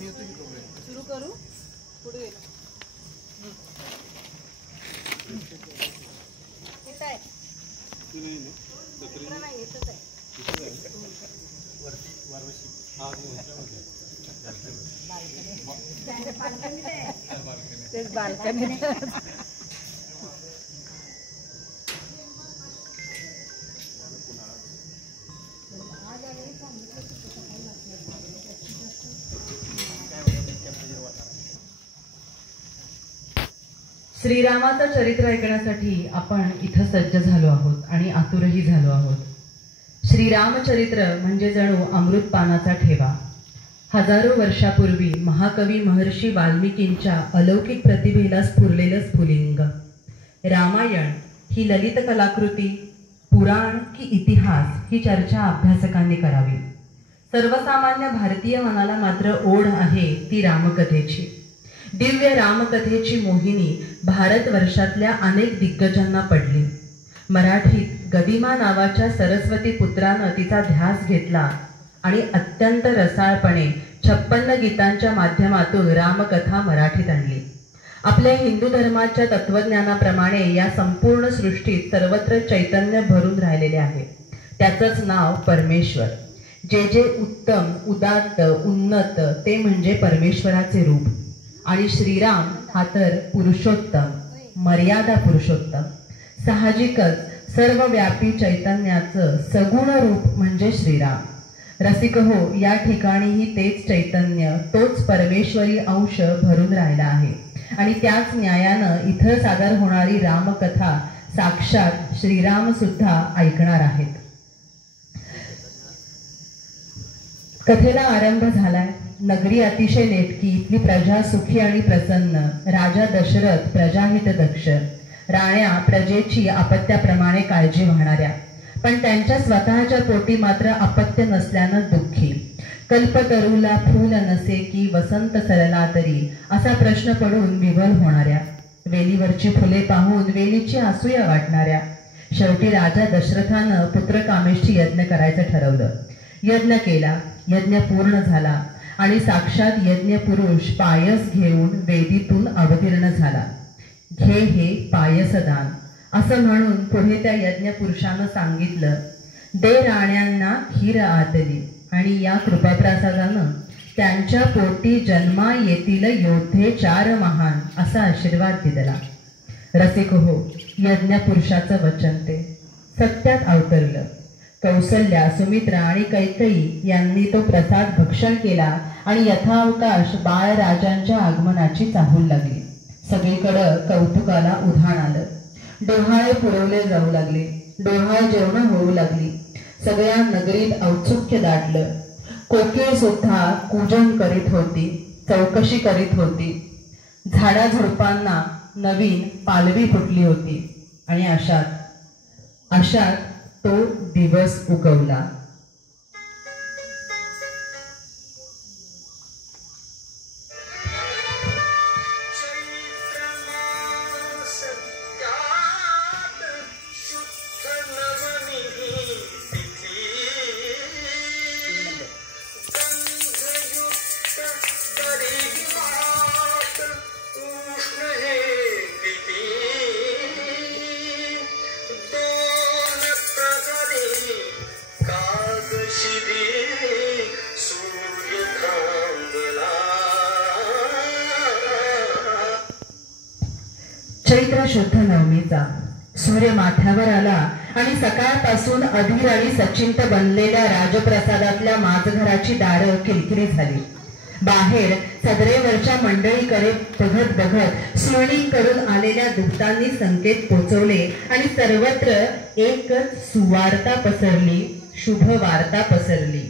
सुरू करू पुढे येत आहे नाही येतच आहे तेच बाल्कनी श्रीरामाचं चरित्र ऐकण्यासाठी आपण इथं सज्ज झालो आहोत आणि आतुरही झालो आहोत। श्रीरामचरित्र म्हणजे जणू अमृतपानाचा ठेवा। हजारो वर्षापूर्वी महाकवी महर्षी वाल्मिकींच्या अलौकिक प्रतिभेला स्फुरलेलं स्फुलिंग। रामायण ही ललित कलाकृती, पुराण की इतिहास ही चर्चा अभ्यासकांनी करावी। सर्वसामान्य भारतीय मनाला मात्र ओढ आहे ती रामकथेची। दिव्य रामकथेची मोहिनी भारतवर्षातल्या अनेक दिग्गजांना पडली। मराठीत गदिमा नावाच्या सरस्वती पुत्रानं तिचा ध्यास घेतला आणि अत्यंत रसाळपणे 56 गीतांच्या माध्यमातून रामकथा मराठीत आणली। आपल्या हिंदू धर्माच्या तत्वज्ञानाप्रमाणे या संपूर्ण सृष्टीत सर्वत्र चैतन्य भरून राहिलेले आहे। त्याचंच नाव परमेश्वर। जे जे उत्तम, उदात्त, उन्नत ते म्हणजे परमेश्वराचे रूप। आणि श्रीराम हा तर पुरुषोत्तम, मर्यादा पुरुषोत्तम। साहजिकच सर्वव्यापी चैतन्याचं सगुण रूप म्हणजे श्रीराम। रसिक हो, या ठिकाणीही तेच चैतन्य, तोच परमेश्वरी अंश भरून राहिला आहे आणि त्याच न्यायानं इथं सादर होणारी रामकथा साक्षात श्रीराम सुद्धा ऐकणार आहेत। कथेला आरंभ झालाय। नगरी अतिशय नेटकी, इथली प्रजा सुखी आणि प्रसन्न। राजा दशरथ प्रजाहित दक्ष, राण्या प्रजेची अपत्याप्रमाणे काळजी वाहणाऱ्या, पण त्यांच्या स्वतःच्या पोटी मात्र अपत्य नसल्यानं दुःखी। कल्पतरूला फूल नसे की वसंत सरला तरी असा प्रश्न पडून विवल होणाऱ्या, वेलीवरची फुले पाहून वेलीची असूया वाटणाऱ्या। शेवटी राजा दशरथानं पुत्रकामेष्ठी यज्ञ करायचं ठरवलं। यज्ञ केला, यज्ञ पूर्ण झाला आणि साक्षात यज्ञ पुरुष पायस घेऊन वेदीतून अवतीर्ण झाला। घे हे पायसदान असं म्हणून पुढे त्या यज्ञ पुरुषानं सांगितलं, दे राण्यांना खीर आतली आणि या कृपाप्रसादानं त्यांच्या पोटी जन्मा येतील योद्धे 4 महान असा आशीर्वाद दिला। रसिक हो, यज्ञ पुरुषाचं वचन ते सत्यात अवतरलं। कौसल्या, सुमित्रा आणि कैकेयी यांनी तो प्रसाद भक्षण केला आणि यथावकाश बाळराजांच्या आगमनाची चाहूल लागली। सगळीकडं कौतुकाला उधाण आलं। डोहाळे पुरवले जाऊ लागले, डोहाळ जेवण होऊ लागली। सगळ्या नगरीत औत्सुक्य दाटलं। कोकिळ सुद्धा पूजन करीत होती, चौकशी करीत होती। झाडाझुडपांना नवीन पालवी फुटली होती आणि अशात तो दिवस उगवला। चैत्र शुद्ध नवमीचा सूर्य माथ्यावर आला आणि सकाळपासून अधीर आणि सचिंत बनलेल्या राजप्रसादातल्या माझघराची दारं किलकिली झाली। बाहेर सदरेवरच्या मंडळीकडे बघत बघत सुवर्णीकडून आलेल्या दूतांनी संकेत पोचवले आणि सर्वत्र एकच सुवार्ता पसरली, शुभ वार्ता पसरली।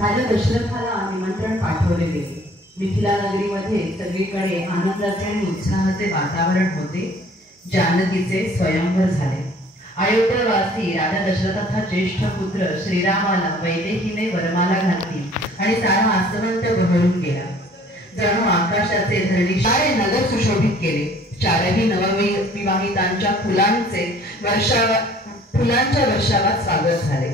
राजा दशरथाला निमंत्रण पाठवले गेले. मिथिला नगरीमध्ये सगळीकडे आनंदाचे आणि उत्साहाचे वातावरण होते. जानकीचे स्वयंवर झाले. अयोध्यावासी राजा दशरथाचा ज्येष्ठ पुत्र श्रीरामाला वैदेहीने वरमाला घातली आणि सारा आसमंत बहरून गेला. जणू आकाशाचे धरणी सारे नगर सुशोभित केले. चारही नवविवाहितांच्या फुलांच्या वर्षावात स्वागत झाले.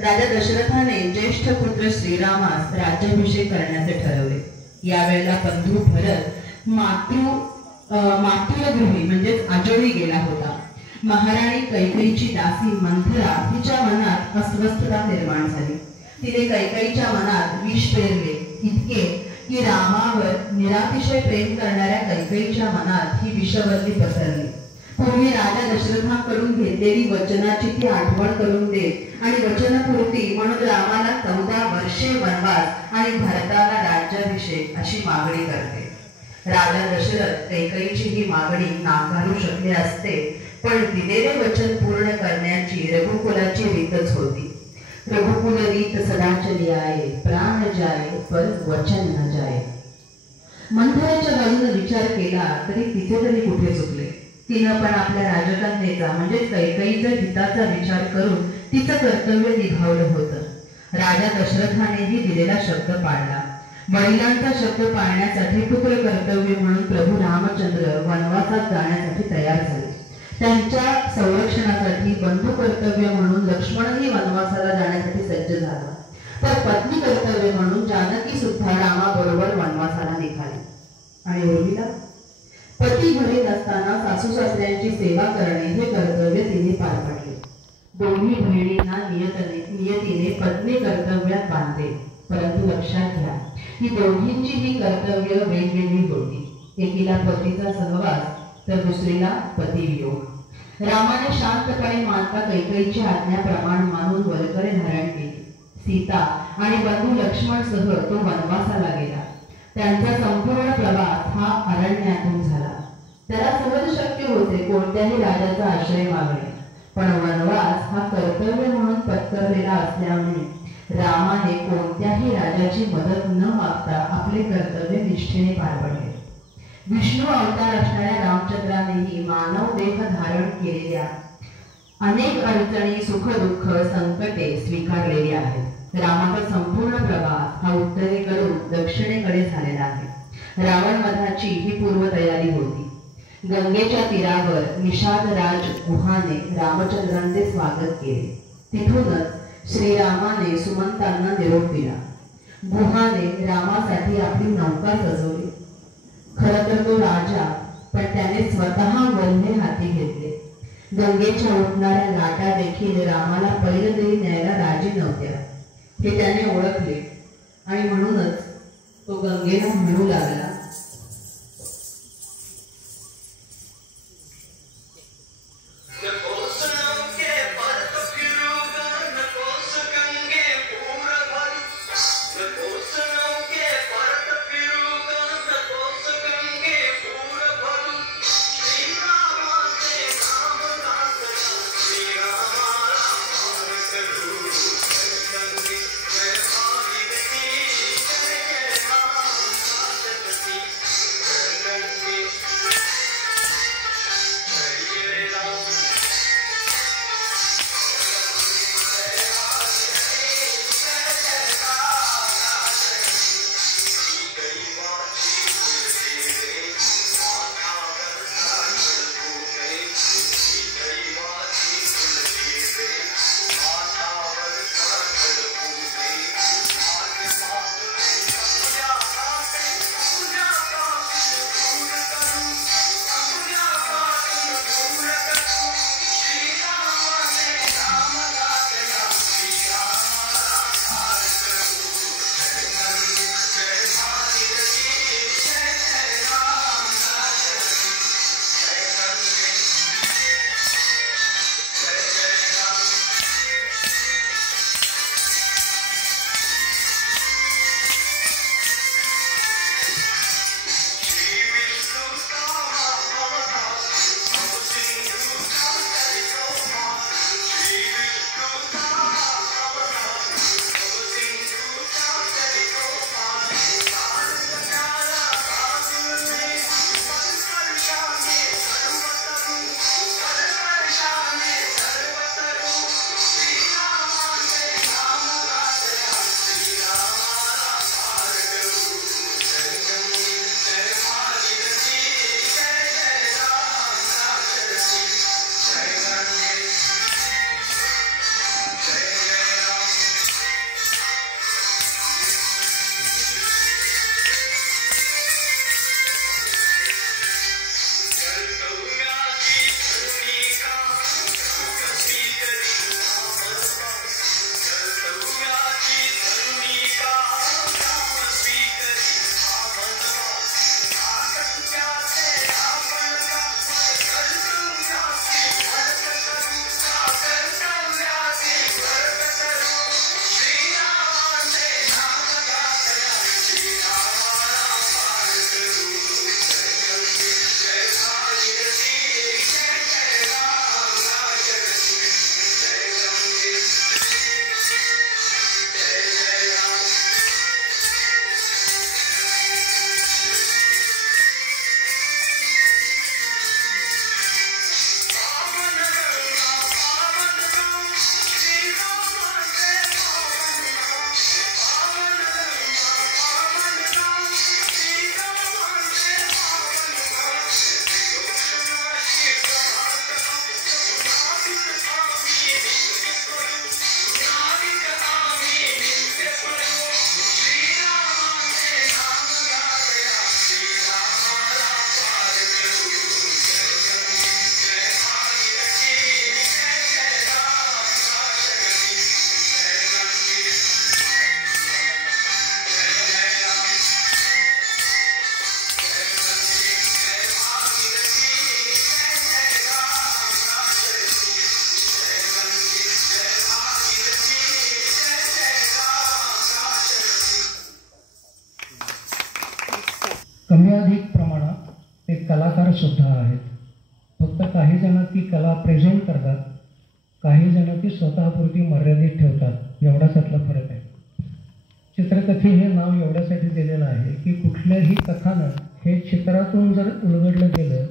राजा दशरथाने ज्येष्ठ पुत्र श्रीरामास राज्याभिषेक करण्याचे ठरवले. यावेळेला बंधू भरत मातृगृही म्हणजेच आजोळी गेला होता. महाराणी कैकेयीची दासी मंथरा तिच्या मनात अस्वस्थता निर्माण झाली. तिने कैकेयीच्या मनात विष पेरले इतके की रामावर निरातिशय प्रेम करणाऱ्या कैकेयीच्या मनात ही विषवल्ली पसरली. पूर्वी राजा दशरथांकडून घेतलेली वचनाची ती आठवण करून देत आणि वचनपूर्ती म्हणून रामाला 14 वर्षे वनवास आणि भरताला राज्याभिषेक अशी मागणी करते. राजा दशरथ कैकेयीची ही मागणी नाकारू शकले असते, पण दिलेले वचन पूर्ण करण्याची रघुकुलाची रीतच होती. रघुकुल रीत सदा चली आए, प्राण जाए पर वचन न जाए. मंथरेच्या बाजूने विचार केला तरी तिथे तरी कुठे चुकले. तिनं पण आपल्या राजकन्येचा म्हणजे कैकेयीच्या हिताचा विचार करून तिचं कर्तव्य निभावलं होतं. राजा दशरथानेही दिलेला शब्द पाळला. वडिलांचा शब्द पाळण्यासाठी पुत्र कर्तव्य म्हणून प्रभू रामचंद्र वनवासात जाण्यासाठी तयार झाले. त्यांच्या संरक्षणासाठी बंधू कर्तव्य म्हणून लक्ष्मणही वनवासाला जाण्यासाठी सज्ज झाला. तर पत्नी कर्तव्य म्हणून जानकी सुद्धा रामाबरोबर वनवासाला निघाली. आणि उर्मिला पती घरी नसताना सासू सासऱ्यांची सेवा करणे हे कर्तव्य तिने पार पाडले. दोन्ही बहिणींना नियतीने पत्नी कर्तव्यात बांधले. परंतु लक्षात घ्या की दोघींची ही कर्तव्य वेगवेगळी होती. एकीला पतीचा सहवास तर दुसरीला पतिवियोग. रामाने शांतपणे माता कैकेयीची आज्ञाप्रमाणे मानून वल्कले धारण केली. सीता आणि बंधू लक्ष्मणसह तो वनवासाला गेला. त्यांचा संपूर्ण प्रवास हा अरण्यातून झाला. त्याला सहज शक्य होते कोणत्याही राजाचा आश्रय मागणे, पण वनवास हा कर्तव्य म्हणून पत्करलेला असल्यामुळे रामाने कोणत्याही राजाची मदत न मागता आपले कर्तव्य निष्ठेने पार पडले. विष्णू अवतार असणाऱ्या रामचंद्रानेही मानव देह धारण केलेल्या अनेक अडचणी, सुख दुःख, संकटे स्वीकारलेली आहेत. रामाचा संपूर्ण प्रवास हा उत्तरेकडून दक्षिणेकडे झालेला आहे. रावण वधाची ही पूर्वतयारी होती. गंगेच्या तीरावर निषादराज गुहाने रामचंद्रांचे स्वागत केले. तिथूनच श्रीरामाने सुमंतांना निरोप दिला. गुहाने रामासाठी आपली नौका सजवली. खरं तर तो राजा, पण त्याने स्वतः वल्हे हाती घेतले. गंगेच्या उठणाऱ्या लाटा देखील रामाला पैलदेवी न्यायला राजी नव्हत्या हे त्याने ओळखले आणि म्हणूनच तो गंगेला म्हणू लागला, कमी अधिक प्रमाणात ते कलाकारसुद्धा आहेत. फक्त काही जण ती कला प्रेझेंट करतात, काही जण ती स्वतःपुरती मर्यादित ठेवतात, एवढाच त्यातला फरक आहे. चित्रकथी हे नाव एवढ्यासाठी दिलेलं आहे की कुठल्याही कथानं हे चित्रातून जर उलगडलं गेलं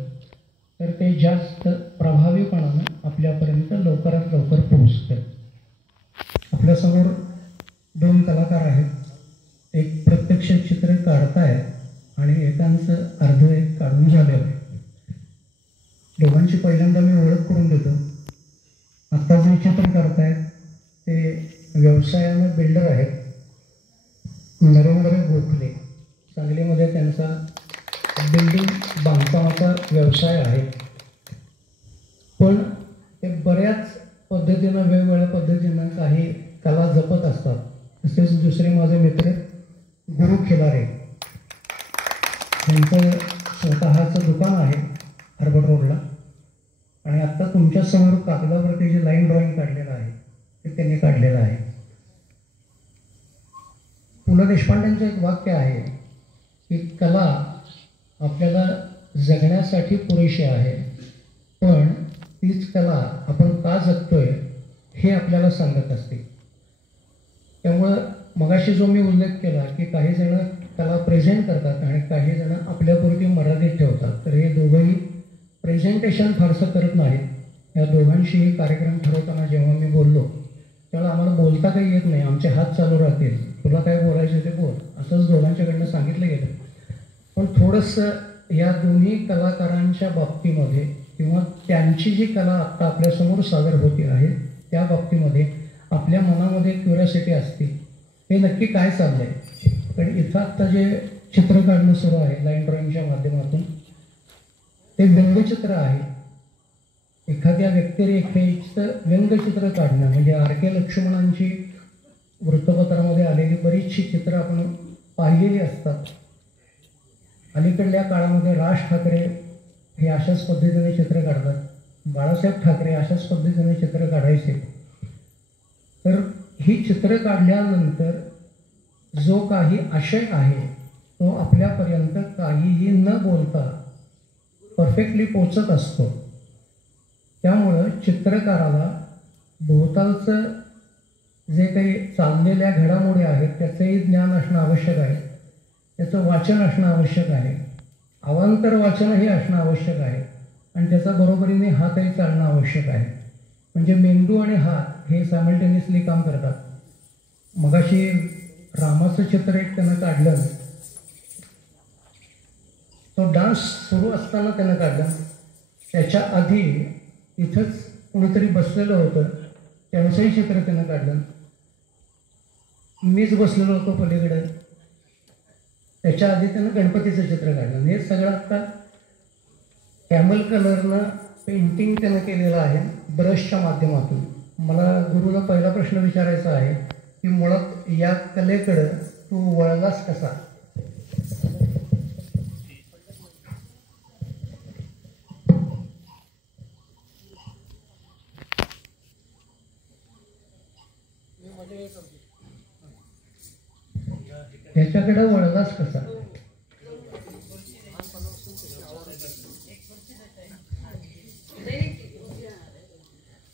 तर ते जास्त प्रभावीपणानं आपल्यापर्यंत लवकरात लवकर पोहोचतं. आपल्यासमोर 2 कलाकार आहेत. एक प्रत्यक्ष चित्र काढतायत आणि एकांचं अर्ध एक काढून झालेलं आहे. दोघांची पहिल्यांदा मी ओळख करून देतो. आत्ता जे चित्र काढतायत ते व्यवसायानं बिल्डर आहेत. नरेंद्र गोखले. सांगलीमध्ये त्यांचा बिल्डिंग बांधकामाचा व्यवसाय आहे. पण ते बऱ्याच पद्धतीनं वेगवेगळ्या पद्धतीनं काही कला जपत असतात. तसेच दुसरे माझे मित्र गुरु खिलारे, त्यांचं स्वतःचं दुकान आहे हार्बर रोडला. आणि आत्ता तुमच्यासमोर कागदावरती जे लाईन ड्रॉइंग काढलेलं आहे ते त्यांनी काढलेलं आहे. पु ल देशपांडेंचं एक वाक्य आहे की कला आपल्याला जगण्यासाठी पुरेशी आहे, पण तीच कला आपण का जगतोय हे आपल्याला सांगत असते. त्यामुळं मगाशी जो मी उल्लेख केला की काही जण कला प्रेझेंट करतात आणि काही जण आपल्यापुरती मर्यादित ठेवतात, तर हे दोघंही प्रेझेंटेशन फारसं करत नाहीत. या दोघांशीही कार्यक्रम ठरवताना जेव्हा मी बोललो त्यावेळेला आम्हाला बोलता काही येत नाही, आमचे हात चालू राहतील, तुला काय बोलायचं ते बोल, असंच दोघांच्याकडनं सांगितलं गेलं. पण थोडंसं या दोन्ही कलाकारांच्या बाबतीमध्ये किंवा त्यांची जी कला आत्ता आपल्यासमोर सादर होते आहे त्या बाबतीमध्ये आपल्या मनामध्ये क्युरिओसिटी असते, हे नक्की काय चाललं आहे. पण इथं आत्ता जे चित्र काढणं सुरू आहे लाईन ड्रॉइंगच्या माध्यमातून, ते व्यंगचित्र आहे. एखाद्या व्यक्तिरेखेचं व्यंगचित्र काढणं म्हणजे R.K. लक्ष्मणांची वृत्तपत्रामध्ये आलेली बरीचशी चित्रं आपण पाहिलेली असतात. अलीकडल्या काळामध्ये राज ठाकरे हे अशाच पद्धतीने चित्र काढतात, बाळासाहेब ठाकरे अशाच पद्धतीने चित्र काढायचे. तर ही चित्र काढल्यानंतर जो काही आशय आहे तो आपल्यापर्यंत काहीही न बोलता परफेक्टली पोचत असतो. त्यामुळं चित्रकाराला भोवतालचं जे काही चाललेल्या घडामोडी आहेत त्याचंही ज्ञान असणं आवश्यक आहे, त्याचं वाचन असणं आवश्यक आहे, अवांतर वाचनही असणं आवश्यक आहे आणि त्याचा बरोबरीने हातही चालणं आवश्यक आहे. म्हणजे मेंदू आणि हात हे सायमल्टेनियसली काम करतात. मगाशी रामाचं चित्र एक त्यानं काढलं, तो डान्स सुरू असताना त्यानं काढलं. त्याच्या आधी इथंच कोणीतरी बसलेलं होतं, त्यांचंही चित्र त्यानं काढलं. मीच बसलेलो होतो पलीकडं, त्याच्या आधी त्यानं गणपतीचं चित्र काढलं. हे सगळं आत्ता कॅमल कलरनं पेंटिंग त्यानं केलेलं आहे ब्रशच्या माध्यमातून. मला गुरुला पहिला प्रश्न विचारायचा आहे की मुळात या कलेकडं तू वळलास कसा? ह्याच्याकडे वळलास कसा?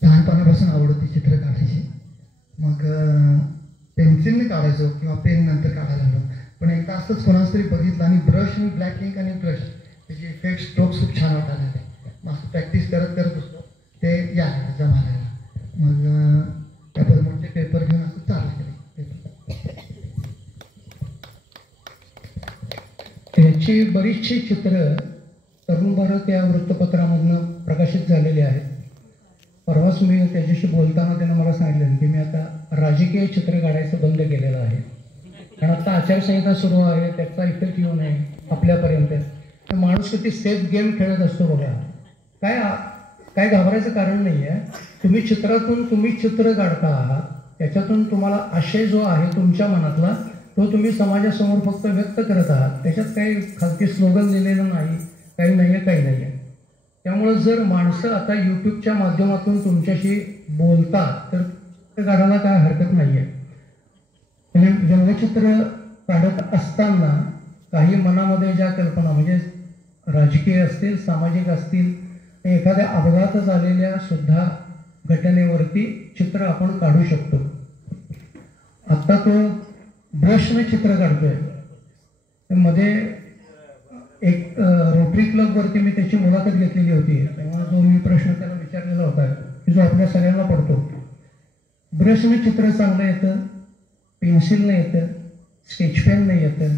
लहानपणापासून आवड होती चित्र काढायची. मग पेन्सिलने काढायचो किंवा पेन नंतर काढायला लागलो. पण एकदा असंच कोणाच तरी बघितलं आणि ब्रश आणि ब्लॅक इंक आणि ब्रश त्याचे इफेक्ट स्ट्रोक्स खूप छान वाटायला लागले. मग प्रॅक्टिस करत करत असतो ते यायला जमायला. मग त्या मोठे पेपर घेऊन असं चालू केलं. त्याची बरीचशी चित्र तरुण भारत या वृत्तपत्रामधनं प्रकाशित झालेली आहेत. परवाच मी त्याच्याशी बोलताना त्यानं मला सांगितलं की मी आता राजकीय चित्र काढायचं बंद केलेलं आहे, कारण आता आचारसंहिता सुरू आहे, त्याचा इफेक्ट येऊ नये आपल्यापर्यंत. तर माणूस किती सेफ गेम खेळत असतो बघा. काय घाबरायचं कारण नाही आहे. तुम्ही चित्रातून तुम्ही चित्र काढता आहात, त्याच्यातून तुम्हाला आशय जो आहे तुमच्या मनातला तो तुम्ही समाजासमोर फक्त व्यक्त करत आहात. त्याच्यात काही खालती स्लोगन दिलेलं नाही, काही नाही आहे, काही नाही आहे. त्यामुळं जर माणसं आता यूट्यूबच्या माध्यमातून तुमच्याशी बोलतात तर काढायला काय हरकत नाही आहे. म्हणजे व्यंगचित्र काढत असताना काही मनामध्ये ज्या कल्पना म्हणजे राजकीय असतील, सामाजिक असतील, एखाद्या अपघात झालेल्या सुद्धा घटनेवरती चित्र आपण काढू शकतो. आत्ता तो ब्रशने चित्र काढतोय. मध्ये एक रोटरी क्लबवरती मी त्याची मुलाखत घेतलेली होती. तेव्हा जो मी प्रश्न त्याला विचारलेला होता की जो आपल्या सगळ्यांना पडतो, ब्रशने चित्र चांगलं येतं, पेन्सिलने येतं, स्केच पेनने येतं,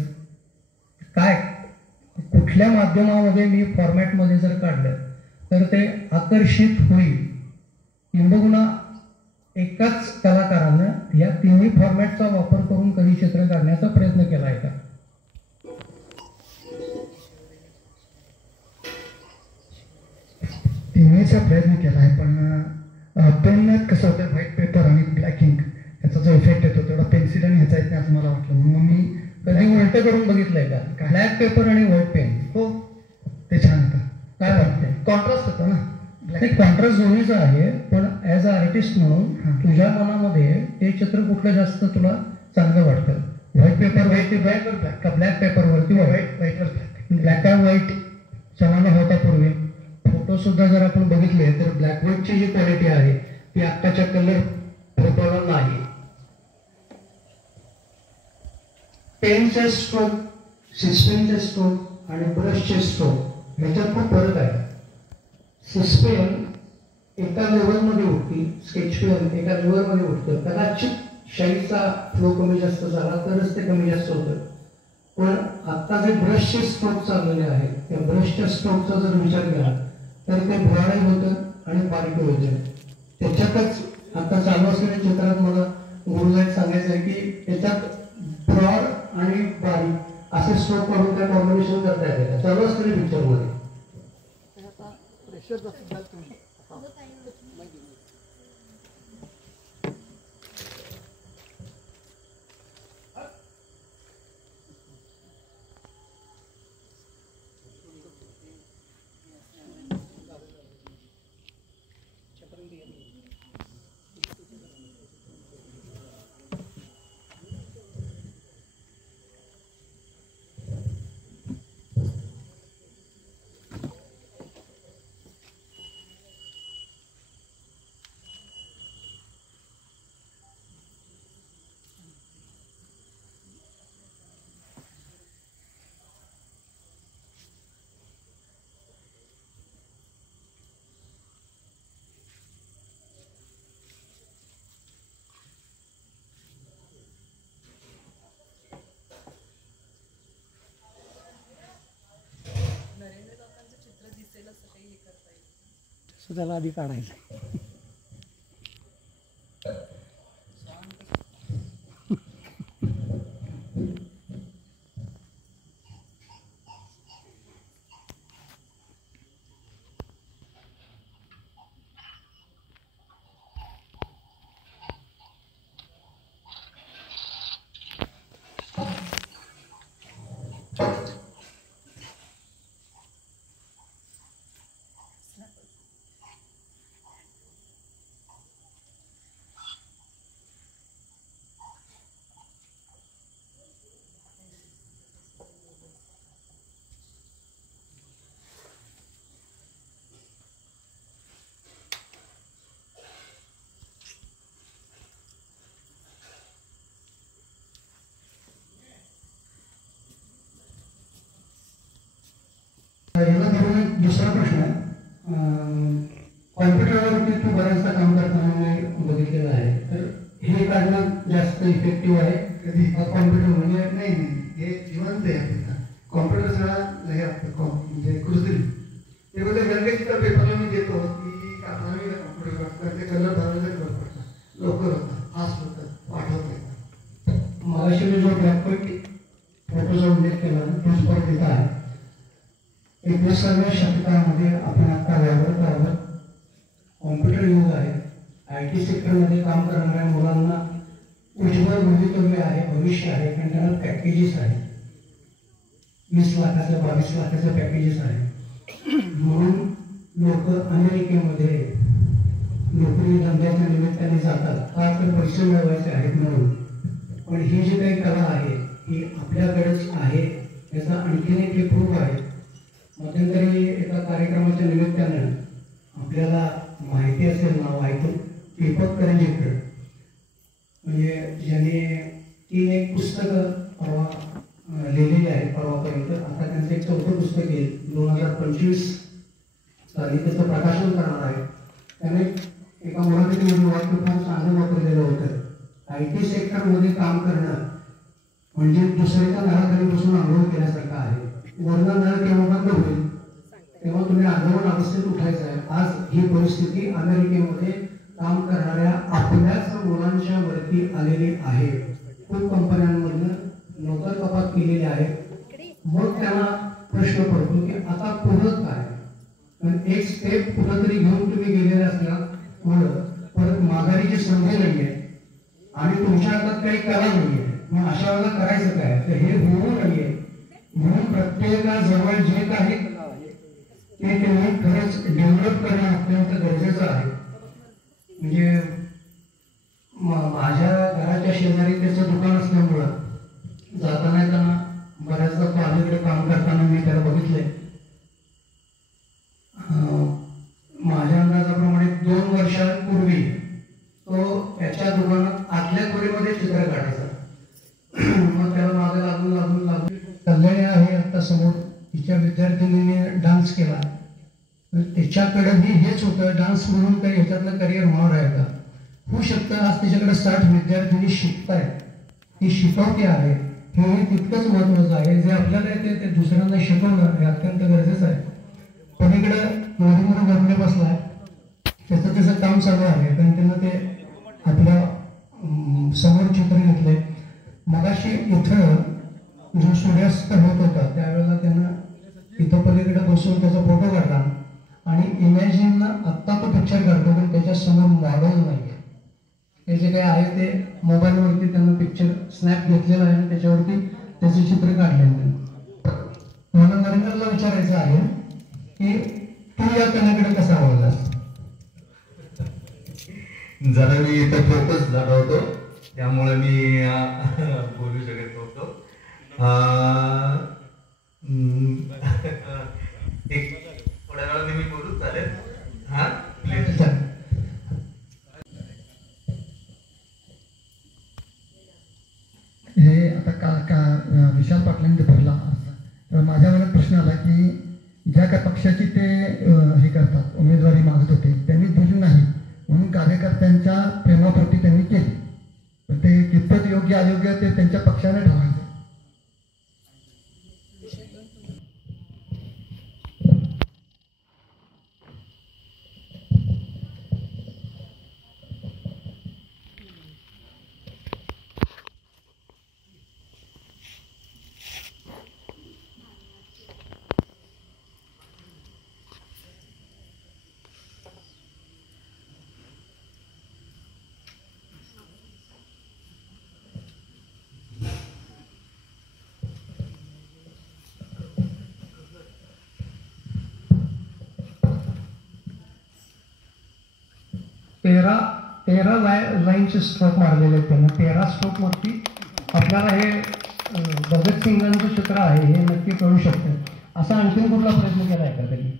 काय कुठल्या माध्यमामध्ये मी फॉर्मॅटमध्ये जर काढलं तर ते आकर्षित होईल. किंबहुना एकाच कलाकारानं या तिन्ही फॉर्मॅटचा वापर करून कधी चित्र काढण्याचा प्रयत्न केला आहे का? तिन्हीचा प्रयत्न केला आहे, पण पेन कसं होतं, व्हाईट पेपर आणि ब्लॅक इंक याचा जो इफेक्ट येतो तेवढा पेन्सिल आणि ह्याचा येत नाही असं मला वाटलं. म्हणून मी कधी उलट करून बघितलंय का? ब्लॅक पेपर आणि व्हाईट पेन. हो, ते छान होतं. काय वाटतंय? कॉन्ट्रास्ट होतं ना. ते कॉन्ट्रास्ट दोन्हीचं आहे, पण ॲज अ आर्टिस्ट म्हणून तुझ्या मनामध्ये ते चित्र कुठलं जास्त तुला चांगलं वाटतं? व्हाईट पेपरवरती ब्लॅक का ब्लॅक पेपरवरती व्हाईट? व्हाईटवर ब्लॅक अँड व्हाईट जमाना होता पूर्वी. फोटो सुद्धा जर आपण बघितले तर ब्लॅक व्हाईटची जी क्वालिटी आहे ती आत्ताच्या कलर फोटोला नाही. पेनचे स्ट्रोक, सिस्पेनचे स्ट्रोक आणि ब्रशचे स्ट्रोक ह्याच्यात खूप फरक आहे. सिस्पेन एका लेवलमध्ये उठती, स्केच पेन एका लेवलमध्ये उठतं. कदाचित शाईचा फ्लो कमी जास्त झाला तरच ते कमी जास्त होतं. पण आत्ता जे ब्रशचे स्ट्रोक चाललेले आहेत त्या ब्रशच्या स्ट्रोकचा जर विचार केला तर ते भुराळही होतं आणि बारीक होतं. त्याच्यातच आता चालू असलेल्या चित्रात मला गुरुजात सांगायचं आहे की त्याच्यात ब्रॉड आणि बारीक असे स्ट्रोक काढून त्या कॉम्बिनेशन करता येते चालू असलेल्या पिक्चरमध्ये. प्रेशर जास्त झालं तुम्ही. त्याला आधी काढायचं. याला धरून एक दुसरा प्रश्न आहे. कॉम्प्युटरवरती तू बऱ्याचदा काम करताना मी बघितलेलं आहे, तर हे काढणं जास्त इफेक्टिव्ह आहे कधी कॉम्प्युटर म्हणजे? नाही नाही, हे जिवंत आहे आपल्याला. कॉम्प्युटर सगळा हे असतं म्हणजे कृत्रिम. ते म्हणजे रंगचित्र पेपरला मी देतो की काढताना कॉम्प्युटर ते कलर धरायला लवकर होतं, फास्ट होतं, पाठवत नाही. मगाशी मी जो ब्लॅकबोर्ड फोटोचा उल्लेख केला तोच परत येत आहे. 21व्या शतकामध्ये आपण आता वावरत कॉम्प्युटर युग आहे. IT सेक्टरमध्ये काम करणाऱ्या मुलांना उज्ज्वल भवितव्य आहे, भविष्य आहे, कारण त्यांना पॅकेजेस आहेत. 20 लाखाचं 22 लाखाचं पॅकेजेस आहे. म्हणून लोक अमेरिकेमध्ये नोकरी धंद्याच्या निमित्ताने जातात, का तर पैसे मिळवायचे आहेत म्हणून. पण ही जी काही कला आहे ही आपल्याकडेच आहे याचा आणखीन एक प्रूफ आहे. मध्यंतरी एका कार्यक्रमाच्या निमित्तानं आपल्याला माहिती असेल नाव ऐकून, दीपक करंजीकर, म्हणजे ज्याने 3 एक पुस्तकं परवा लिहिलेली आहेत परवापर्यंत. आता त्यांचं एक 4थं पुस्तक येईल 2025 साली, त्याचं प्रकाशन करणार आहे. त्याने एका मराठीमध्ये वाक्य फार चांगलं वापरलेलं होतं. IT सेक्टरमध्ये काम करणं म्हणजे दुसऱ्याच्या नळाखाली बसून आंघोळ केल्यासारखं आहे. वरनं नळ केव्हा बंद होईल तेव्हा तुम्ही आंदोलन अवस्थेत उठायचं आहे. आज ही परिस्थिती अमेरिकेमध्ये काम करणाऱ्या आपल्याच मुलांच्या वरती आलेली आहे. खूप कंपन्यांमधनं नोकर कपात केलेली आहे. मग त्यांना प्रश्न पडतो की आता पुढं काय. पण एक स्टेप कुठंतरी घेऊन तुम्ही गेलेले असल्यामुळं परत माघारीची संधी नाहीये आणि तुमच्या हातात काही कला नाहीये. मग अशा वेळेला करायचं काय, तर हे होऊ नये म्हणून प्रत्येकाजवळ जे काही ते त्यांनी खरंच डेव्हलप करणं अत्यंत गरजेचं आहे. म्हणजे माझ्या घराच्या शेजारी त्याचं दुकान असल्यामुळं जाताना येताना बऱ्याचदा तो अलीकडे काम करताना मी त्याला बघितलंय. माझ्या अंदाजाप्रमाणे 2 वर्षांपूर्वी तो त्याच्या दुकानात आतल्या खोलीमध्ये चित्र काढायचा. मग त्याला मागे लागून कल्याणी आहे आता समोर, तिच्या विद्यार्थिनीने डान्स केला. त्याच्याकडेही हेच होतं, डान्स म्हणून काही ह्याच्यातलं करिअर होणार आहे का. होऊ शकतं. आज त्याच्याकडे 60 विद्यार्थिनी शिकतायत, ती शिकवते आहे. हे तितकंच महत्त्वाचं आहे. जे आपल्याला येते ते दुसऱ्यांना शिकवणं हे अत्यंत गरजेचं आहे. पलीकडं नरेंद्र गरणे बसलाय, त्याचं काम चालू आहे. पण त्यानं ते आपल्या समोर चित्र घेतलंय. मगाशी इथं जो सूर्यास्त होत होता त्यावेळेला त्यानं इथं पलीकडे बसून त्याचा फोटो काढला आणि इमॅजिननं आत्ता तो पिक्चर काढतो पण त्याच्या समोर मॉडेल नाही. ते जे काही आहे ते मोबाईलवरती त्यांना पिक्चर स्नॅप घेतलेला आहे आणि त्याच्यावरती त्याचे चित्र काढले. मला नरेंद्रला विचारायचं आहे की तू या कलेकडे कसा आवडलास. जरा मी इथं फोकस झाला होतो त्यामुळे मी बोलू शकत होतो. एक थोड्या वेळाने मी बोलू चालेल. हा प्लीज. हे आता विशाल पाटलांनी ते भरला. तर माझ्या मनात प्रश्न आला की ज्या काय पक्षाची ते हे करतात उमेदवारी मागत होते त्यांनी दिली नाही म्हणून कार्यकर्त्यांच्या प्रेमापोटी त्यांनी केली. पण ते कितपत योग्य अयोग्य ते त्यांच्या पक्षाने ठरवायचं. तेरा लाईनचे स्ट्रोक मारलेले आहेत त्यांना. 13 स्ट्रोकवरती आपल्याला हे भगतसिंगांचं चित्र आहे हे नक्की कळू शकतं. असा आणखीन कुठला प्रयत्न केला आहे का कधी.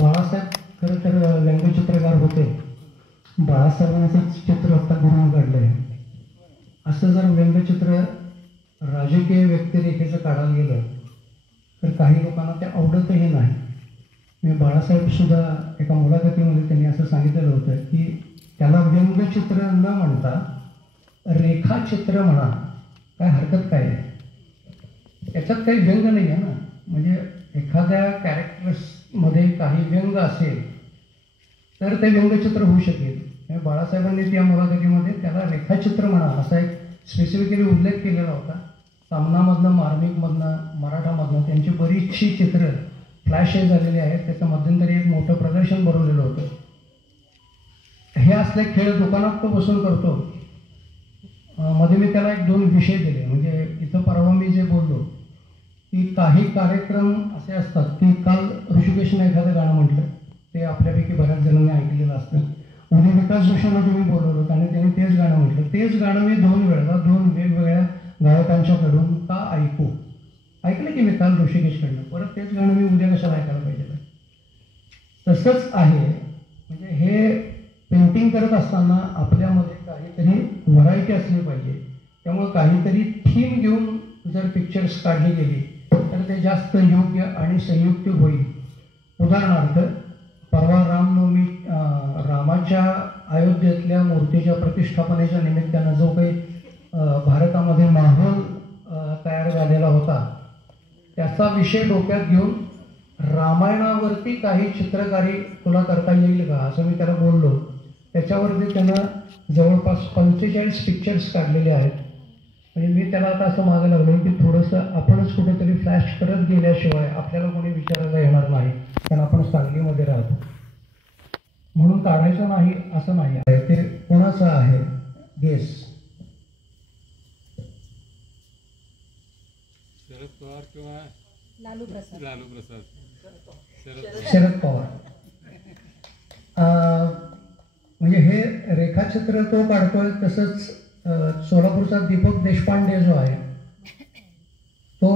बाळासाहेब खरं तर व्यंगचित्रकार होते. बाळासाहेबांचं चित्र आता गुरुनं काढलंय. असं जर व्यंगचित्र राजकीय व्यक्तिरेखेचं काढायला गेलं तर काही लोकांना ते आवडतही नाही. मी बाळासाहेबसुद्धा एका मुलाखतीमध्ये त्यांनी असं सांगितलेलं होतं की त्याला व्यंगचित्र न म्हणता रेखाचित्र म्हणा, काय हरकत काय आहे, याच्यात काही व्यंग नाही आहे ना. म्हणजे एखाद्या कॅरेक्टर्समध्ये काही व्यंग असेल तर ते व्यंगचित्र होऊ शकेल. बाळासाहेबांनी त्या मुलाखतीमध्ये त्याला रेखाचित्र म्हणा असा एक स्पेसिफिकली उल्लेख केलेला होता. सामनामधनं, मार्मिकमधनं, मराठामधनं त्यांची बरीचशी चित्रं फ्लॅश झालेली आहेत. त्याचं मध्यंतरी एक मोठं प्रदर्शन भरवलेलं होतं. हे असले खेळ दुकानात तो बसून करतो. मध्ये मी त्याला 1-2 विषय दिले. म्हणजे इथं परवा मी जे बोललो की काही कार्यक्रम असे असतात की काल ऋषिकेशनं एखादं गाणं म्हटलं, ते आपल्यापैकी बऱ्याच जणांनी ऐकलेलं असतं. उद्या विकास जोशांना तुम्ही बोलवलं आणि त्यांनी तेच गाणं म्हटलं. तेच गाणं मी 2 वेळेला 2 वेगवेगळ्या गायकांच्याकडून का ऐकलं की मी काल ऋषिकेशकडनं, परत तेच गाणं मी उद्या कशाला ऐकायला पाहिजे. तसंच आहे. म्हणजे हे पेंटिंग करत असताना आपल्यामध्ये काहीतरी व्हरायटी असली पाहिजे. त्यामुळे काहीतरी थीम घेऊन जर पिक्चर्स काढली गेली तर ते जास्त योग्य आणि संयुक्त होईल. उदाहरणार्थ परवा रामनवमी, रामाच्या अयोध्येतल्या मूर्तीच्या प्रतिष्ठापनेच्या निमित्तानं जो काही भारतामध्ये माहोल तयार झालेला होता, त्याचा विषय डोक्यात घेऊन रामायणावरती काही चित्रकारी तुला करता येईल का असं मी त्याला बोललो. त्याच्यावरती त्यानं जवळपास 45 पिक्चर्स काढलेले आहेत. म्हणजे मी त्याला आता असं मागं लागलो की थोडंसं आपणच कुठेतरी फ्लॅश करत गेल्याशिवाय आपल्याला कोणी विचारायला येणार नाही, कारण आपण सांगलीमध्ये राहतो. म्हणून काढायचं नाही असं नाही आहे. ते कोणाचं आहे गेस? शरद पवार किंवा लालू प्रसाद. शरद पवार. म्हणजे हे रेखाचित्र तो काढतोय. तसंच सोलापूरचा दीपक देशपांडे जो आहे तो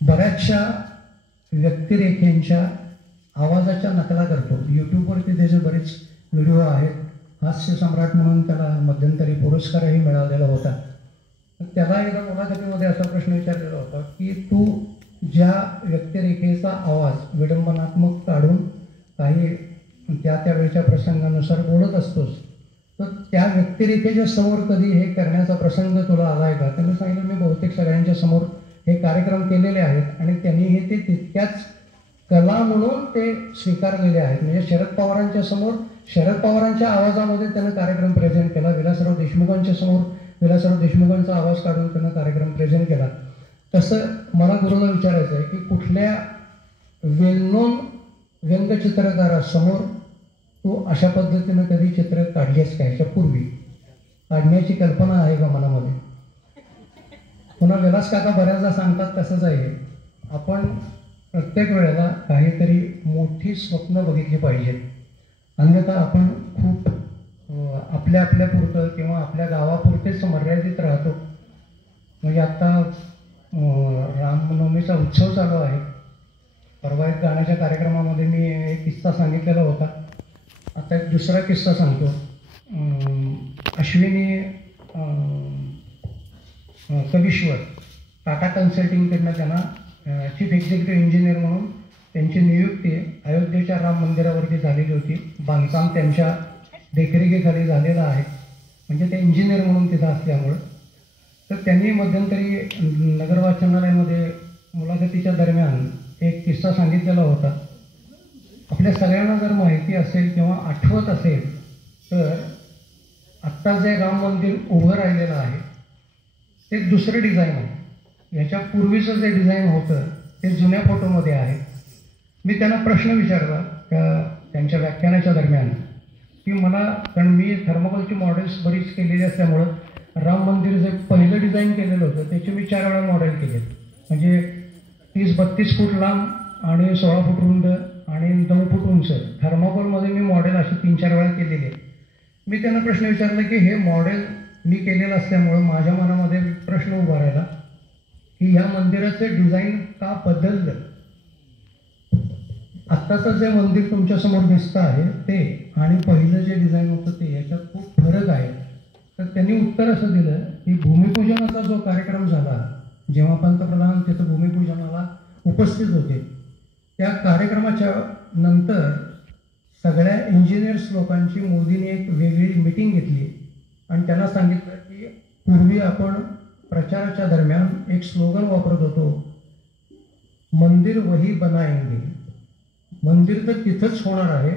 बऱ्याचशा व्यक्तिरेखेंच्या आवाजाच्या नकला करतो. यूट्यूबवरती त्याचे बरेच व्हिडिओ आहेत. हास्य सम्राट म्हणून त्याला मध्यंतरी पुरस्कारही मिळालेला होता. त्याला एकदा मुलाखतीमध्ये असा प्रश्न विचारलेला होता की तू ज्या व्यक्तिरेखेचा आवाज विडंबनात्मक काढून काही त्यावेळच्या प्रसंगानुसार बोलत असतोस, तर त्या व्यक्तिरेखेच्या समोर कधी हे करण्याचा प्रसंग तुला आला आहे का? त्यांनी सांगितलं, मी बहुतेक सगळ्यांच्या समोर हे कार्यक्रम केलेले आहेत आणि त्यांनी हे ते तितक्याच कला म्हणून ते स्वीकारलेले आहेत. म्हणजे शरद पवारांच्या समोर शरद पवारांच्या आवाजामध्ये त्यानं कार्यक्रम प्रेझेंट केला. विलासराव देशमुखांच्या समोर विलासराव देशमुखांचा आवाज काढून त्यानं कार्यक्रम प्रेझेंट केला. तसं मला गुरुला विचारायचं आहे की कुठल्या वेल नोन व्यंगचित्रकारासमोर तू अशा पद्धतीनं कधी चित्र काढलीस का? ह्याच्या पूर्वी काढण्याची कल्पना आहे का मनामध्ये? पुन्हा विलास काका बऱ्याचदा सांगतात तसंच आहे, आपण प्रत्येक वेळेला काहीतरी मोठी स्वप्न बघितली पाहिजेत. अन्यथा आपण खूप आपल्या पुरतं किंवा आपल्या गावापुरतेच मर्यादित राहतो. म्हणजे आत्ता रामनवमीचा उत्सव चालू आहे. परवा एक गाण्याच्या कार्यक्रमामध्ये मी एक किस्सा सांगितलेला होता. आता एक दुसरा किस्सा सांगतो. अश्विनी कविश्वर टाटा कन्सल्टिंगकडनं त्यांना चीफ एक्झिक्युटिव्ह इंजिनियर म्हणून त्यांची नियुक्ती अयोध्येच्या राम मंदिरावरती झालेली होती. बांधकाम त्यांच्या देखरेखीखाली झालेलं आहे. म्हणजे ते इंजिनियर म्हणून तिथं असल्यामुळं. तर त्यांनी मध्यंतरी नगर वाचनालयामध्ये मुलाखतीच्या दरम्यान एक किस्सा सांगितलेला होता. आपल्या सगळ्यांना जर माहिती असेल किंवा आठवत असेल तर आत्ता जे राम मंदिर उभं राहिलेलं आहे ते दुसरं डिझाईन आहे. ह्याच्या पूर्वीचं जे डिझाईन होतं ते जुन्या फोटोमध्ये आहे. मी त्यांना प्रश्न विचारला त्यांच्या व्याख्यानाच्या दरम्यान की मला, कारण मी थर्मोकोलची मॉडेल्स बरीच केलेली असल्यामुळं राम मंदिर जे पहिलं डिझाईन केलेलं होतं त्याचे मी 4 वेळा मॉडेल केले. म्हणजे 30-32 फूट लांब आणि 16 फूट रुंद आणि 9 फूट उंच थर्मोकोलमध्ये मी मॉडेल अशी 3-4 वेळा केलेली आहे. मी त्यांना प्रश्न विचारला की हे मॉडेल मी केलेलं असल्यामुळं माझ्या मनामध्ये प्रश्न उभा राहिला की ह्या मंदिराचं डिझाईन का बदललं? आत्ताचं जे मंदिर तुमच्यासमोर दिसतं आहे ते आणि पहिलं जे डिझाईन होतं ते याच्यात खूप फरक आहे. तर त्यांनी उत्तर असं दिलं की भूमिपूजनाचा जो कार्यक्रम झाला, जेव्हा पंतप्रधान तिथं भूमिपूजनाला उपस्थित होते, त्या कार्यक्रमाच्या नंतर सगळ्या इंजिनियर्स लोकांची मोदींनी एक वेगळी मीटिंग घेतली आणि त्यांना सांगितलं की पूर्वी आपण प्रचाराच्या दरम्यान एक स्लोगन वापरत होतो, मंदिर वही बनाएंगे. मंदिर तर तिथंच होणार आहे,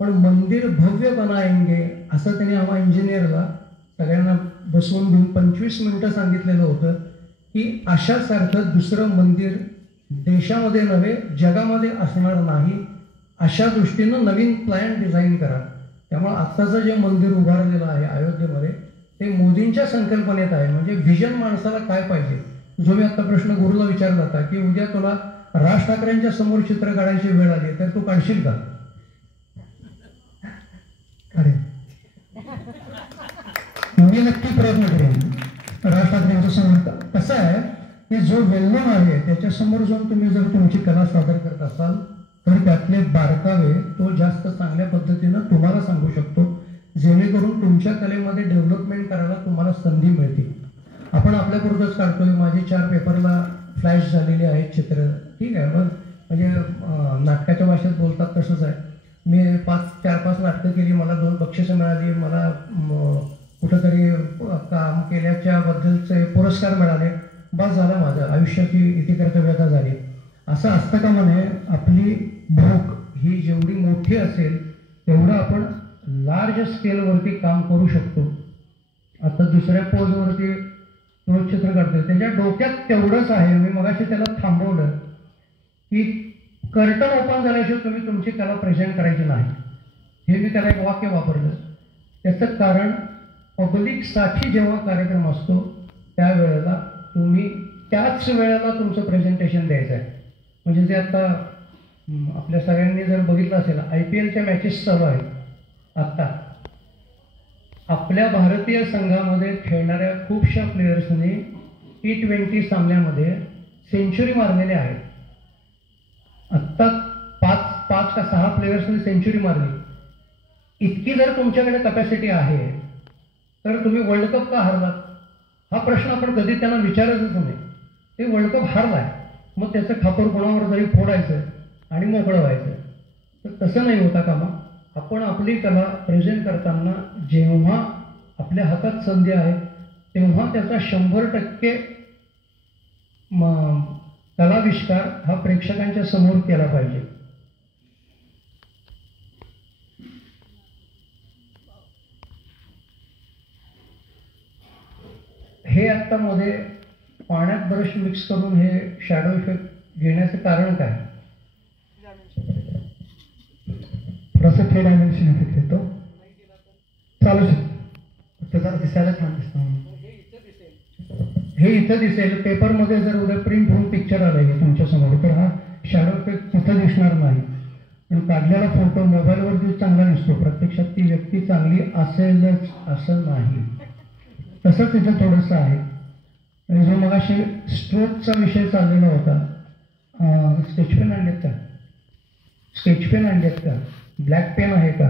पण मंदिर भव्य बनाएंगे असं त्यांनी आम्हा इंजिनियरला सगळ्यांना बसवून घेऊन 25 मिनिटं सांगितलेलं होतं की अशासारखं दुसरं मंदिर देशामध्ये नव्हे जगामध्ये असणार नाही, अशा दृष्टीनं नवीन प्लॅन डिझाईन करा. त्यामुळे आत्ताचं जे मंदिर उभारलेलं आहे अयोध्येमध्ये ते मोदींच्या संकल्पनेत आहे. म्हणजे व्हिजन माणसाला काय पाहिजे, जो मी आत्ता प्रश्न गुरुला विचारला होता की उद्या तुला राज ठाकरेंच्या समोर चित्र काढायची वेळ आली तर तू काढशील का? अरे मी नक्की प्रयत्न करेन राज ठाकरेंच्या समोर. कसं आहे की जो वेल्लोन आहे त्याच्यासमोर जाऊन तुम्ही जर तुमची कला सादर करत असाल तर त्यातले बारकावे तो जास्त चांगल्या पद्धतीनं तुम्हाला सांगू शकतो, जेणेकरून तुमच्या कलेमध्ये डेव्हलपमेंट करायला तुम्हाला संधी मिळते. आपण आपल्यापुरतंच काढतोय, माझे 4 पेपरला फ्लॅश झालेले आहेत चित्र, ठीक आहे. मग म्हणजे नाटकाच्या भाषेत बोलतात तसंच आहे. मी 4-5 नाटकं केली, मला 2 बक्षिसं मिळाली, मला कुठंतरी काम केल्याच्या बद्दलचे पुरस्कार मिळाले, बस झालं, माझं आयुष्याची इतिकर्तव्यता झाली. असं असतं का म्हणे, आपली भूक ही जेवढी मोठी असेल तेवढं आपण लार्ज स्केलवरती काम करू शकतो. आता दुसऱ्या पोजवरती तो चित्र काढतोय, त्याच्या डोक्यात तेवढंच आहे. मी मगाशी त्याला थांबवलं की कर्टन ओपन झाल्याशिवाय तुम्ही तुमची कला प्रेझेंट करायची नाही, हे मी त्याला एक वाक्य वापरलं. त्याचं कारण पब्लिकसाठी जेव्हा कार्यक्रम असतो त्यावेळेला तुम्ही त्याच वेळेला तुमचं प्रेझेंटेशन द्यायचं आहे. म्हणजे जे आता आपल्या सगळ्यांनी जर बघितलं असेल, IPLच्या मॅचेस चालू आहेत आत्ता. आपल्या भारतीय संघामध्ये खेळणाऱ्या खूपशा प्लेयर्सनी T20 सामन्यामध्ये सेंचुरी मारलेल्या आहेत. आत्ता 5 का 6 प्लेयर्सनी सेंचुरी मारली. इतकी जर तुमच्याकडे कपॅसिटी आहे तर तुम्ही वर्ल्ड कप का हारलात, हा प्रश्न आपण कधी त्यांना विचारायचंच नाही. ते वर्ल्ड कप हारलाय, मग त्याचं खापर कोणावर तरी फोडायचं आणि मोकळं व्हायचं. तर तसं नाही होता कामा. आपण आपली कला प्रेझेंट करताना जेव्हा आपल्या हातात संधी आहे तेव्हा त्याचा 100% कलाविष्कार हा प्रेक्षकांच्या समोर केला पाहिजे. हे आत्ता मध्ये पाण्यात ब्रश मिक्स करून हे शॅडो इफेक्ट घेण्याचं कारण काय? थोडासा 3 डायमेन्शन इफेक्ट येतो, चालू शकतो. त्याचा दिसायला छान दिसतं. हे इथं दिसेल, पेपरमध्ये जर उद्या प्रिंट होऊन पिक्चर आलं आहे तुमच्यासमोर तर हा शॅडो इफेक्ट तिथं दिसणार नाही. पण काढलेला फोटो मोबाईलवरती चांगला दिसतो, प्रत्यक्षात ती व्यक्ती चांगली असेलच असं नाही. तसंच तिथं थोडंसं आहे. आणि जो मगाशी स्ट्रोकचा विषय चाललेला होता, स्केच पेन आणलेत का? स्केच पेन आणलेत का? ब्लॅक पेन आहे का?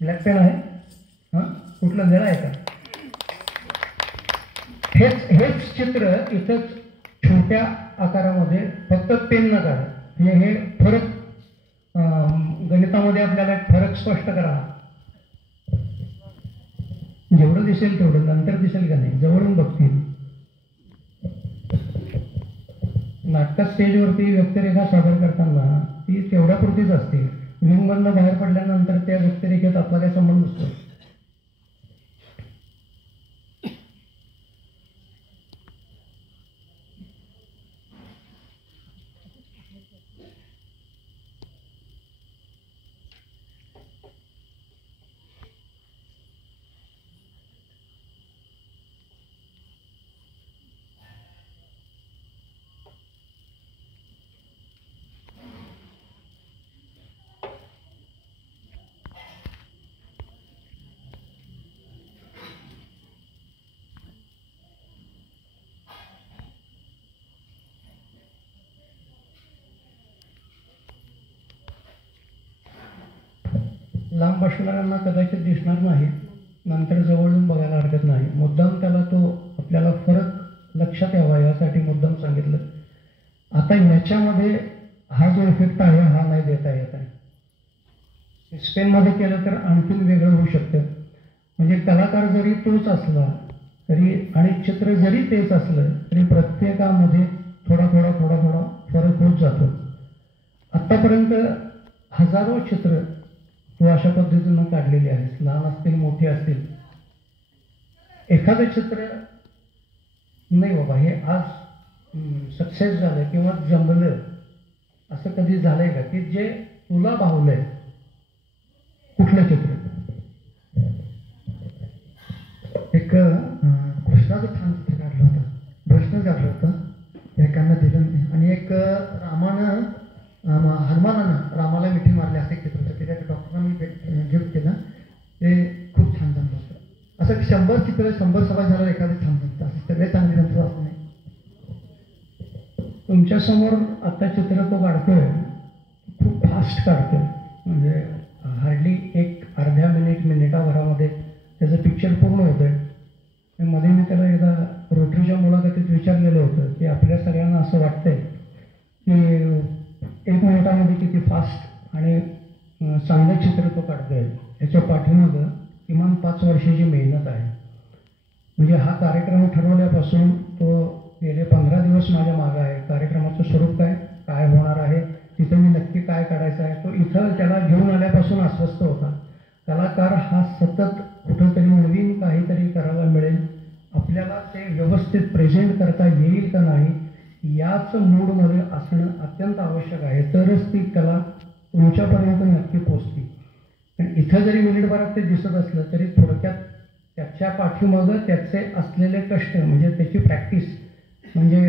ब्लॅक पेन आहे? हां, कुठला दिला आहे का? हेच चित्र इथंच छोट्या आकारामध्ये फक्त पेन न काढा. म्हणजे हे फरक गणितामध्ये आपल्याला फरक स्पष्ट करा. जेवढं दिसेल तेवढं, नंतर दिसेल का नाही, जवळून बघतील. नाटकात स्टेजवरती व्यक्तिरेखा सादर करताना ती तेवढ्यापुरतीच असते. विंगमधनं बाहेर पडल्यानंतर त्या व्यक्तिरेखेत आपला काय संबंध नसतो. लांब बसणाऱ्यांना कदाचित दिसणार नाही, नंतर जवळून बघायला हरकत नाही. मुद्दाम त्याला तो आपल्याला फरक लक्षात यावा यासाठी मुद्दाम सांगितलं. आता याच्यामध्ये हा जो इफेक्ट आहे हा नाही देता येत आहे. स्पेनमध्ये केलं तर आणखीन वेगळं होऊ शकतं. म्हणजे कलाकार जरी तोच असला तरी आणि चित्र जरी तेच असलं तरी प्रत्येकामध्ये थोडा थोडा थोडा थोडा फरक होत जातो. आत्तापर्यंत हजारो चित्र तू अशा पद्धतीनं काढलेली आहेस, लहान असतील मोठी असतील. एखादं चित्र नाही बाबा हे आज सक्सेस झालं किंवा जमलं असं कधी झालंय का की जे तुला भावलंय? कुठलं चित्र? एक कृष्णाचं छान चित्र काढलं होतं, प्रश्न काढलं होतं एकांना दिलं मी. आणि एक हनुमानानं रामाला मिठी मारली असं एक चित्र होतं, ते त्या डॉक्टरांना मी गिफ्ट केलं. ते खूप छान जमलं होतं. असं 100 चित्र 100 सभा झालं एखादं छान जमतं, असं सगळे चांगले जमतं असं नाही. तुमच्यासमोर आता चित्र तो काढतोय, खूप फास्ट काढतोय. म्हणजे हार्डली एक अर्ध्या मिनिटाभरामध्ये त्याचं पिक्चर पूर्ण होतंय. मध्ये मी त्याला एकदा रोटरीच्या मुलाखतीत विचारलेलं होतं की आपल्या सगळ्यांना असं वाटतंय की 1 मिनिटामध्ये किती फास्ट आणि चांगलं चित्र तो काढतोय. याच्या पाठीमागं किमान 5 वर्षाची मेहनत आहे. म्हणजे हा कार्यक्रम ठरवल्यापासून तो गेले 15 दिवस माझ्या मागं आहे. कार्यक्रमाचं स्वरूप काय होणार आहे, तिथं मी नक्की काय काढायचं आहे. तो इथं त्याला घेऊन आल्यापासून अस्वस्थ होता. कलाकार हा सतत कुठंतरी नवीन काहीतरी करायला मिळेल, आपल्याला ते व्यवस्थित प्रेझेंट करता येईल का नाही याच मूडमध्ये असणं अत्यंत आवश्यक आहे. तरच ती कला तुमच्यापर्यंत नक्की पोचते. पण इथं जरी मिनिटभरात ते दिसत असलं तरी थोडक्यात त्याच्या पाठीमागं त्याचे असलेले कष्ट म्हणजे त्याची प्रॅक्टिस. म्हणजे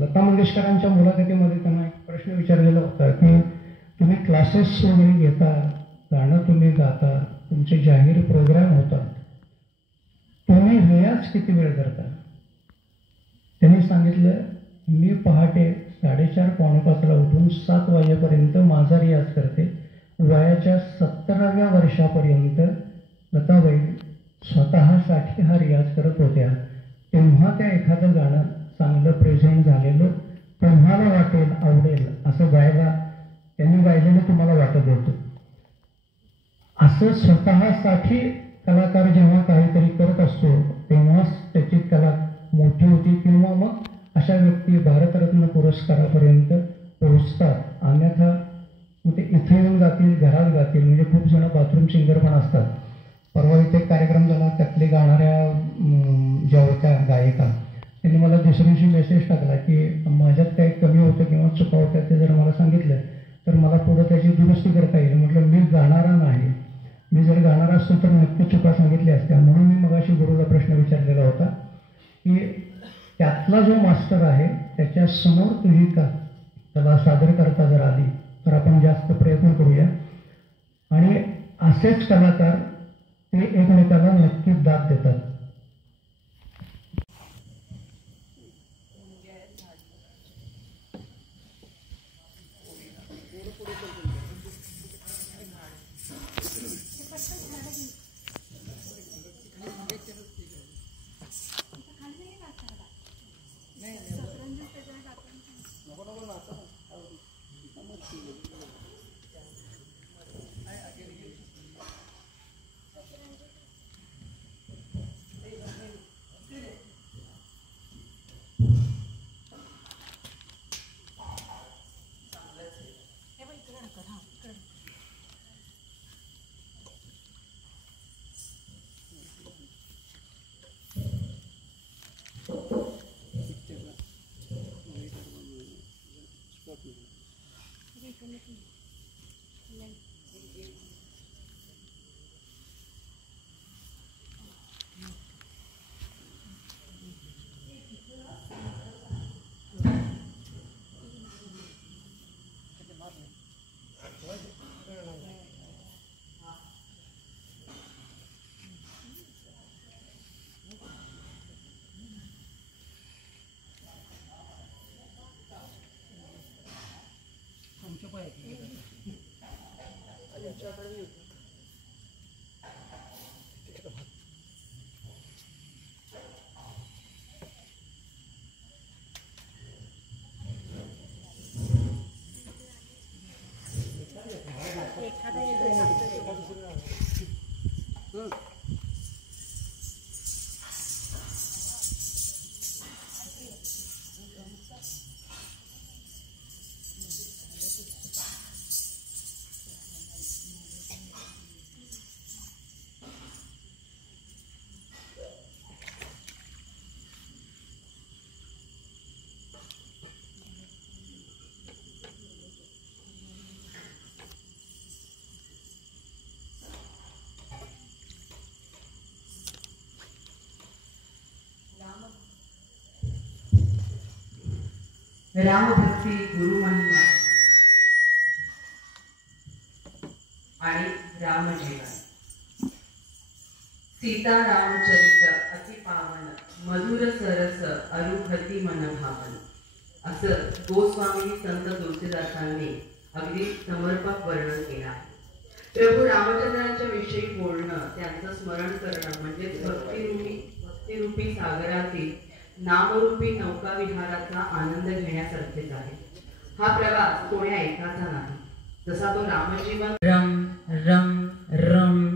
लता मंगेशकरांच्या मुलाखतीमध्ये त्यांना एक प्रश्न विचारलेला होता की तुम्ही क्लासेस वगैरे घेता, गाणं तुम्ही गाता, तुमचे जाहीर प्रोग्राम होतात, तुम्ही रियाज किती वेळ करता? त्यांनी सांगितलं मी पहाटे 4:30-5:15 उठून 7 वाजेपर्यंत माझा रियाज करते. वयाच्या 17व्या वर्षापर्यंत लताबाई स्वतःसाठी हा रियाज करत होत्या. तेव्हा त्या एखादं गाणं चांगलं प्रेझेंट झालेलं तुम्हाला वाटेल, आवडेल असं गायला त्यांनी गायलेलं तुम्हाला वाटत होतं. असं स्वतःसाठी कलाकार जेव्हा काहीतरी करत असतो तेव्हाच त्याची कला मोठी होती किंवा मग अशा व्यक्ती भारतरत्न पुरस्कारापर्यंत पोहोचतात. अन्यथा मग ते इथे येऊन गातील, घरात गातील. म्हणजे खूप जण बाथरूम सिंगर पण असतात. परवा इथे एक कार्यक्रम झाला, त्यातले गाणाऱ्या ज्या होत्या गायिका त्यांनी मला दुसऱ्या दिवशी मेसेज टाकला की माझ्यात काही कमी होतं किंवा चुका होत्या ते जर मला सांगितलं तर मला पुढं त्याची दुरुस्ती करता येईल. म्हटलं मी गाणारा नाही, मी जर गाणारा असतो तर नक्की चुका सांगितल्या असत्या. म्हणून मी मगाशी गुरुला प्रश्न विचारलेला होता की त्यातला जो मास्टर आहे त्याच्यासमोर तुझी कला सादर करता जर आली तर आपण जास्त प्रयत्न करूया. आणि असेच कलाकार ते एकमेकाला नक्कीच दाद देतात. तुमच्याकडे रामभक्ती गुरुमहिमा आणि रामजीवन. सीता रामचरित्र अति पावन, मधुर सरस अरुखती मन भावन, असं गोस्वामी संत तुलसीदासांनी अगदी समर्पक वर्णन केलं आहे. प्रभू रामचंद्रांच्या विषयी बोलणं, त्यांचं स्मरण करणं म्हणजे भक्तिरूपी सागरातील नामरूपी नौका विहाराचा आनंद घेण्यासारखेच आहे. हा प्रवास कोण्या एकाचा नाही. जसा तो रामजीवन रम रम रम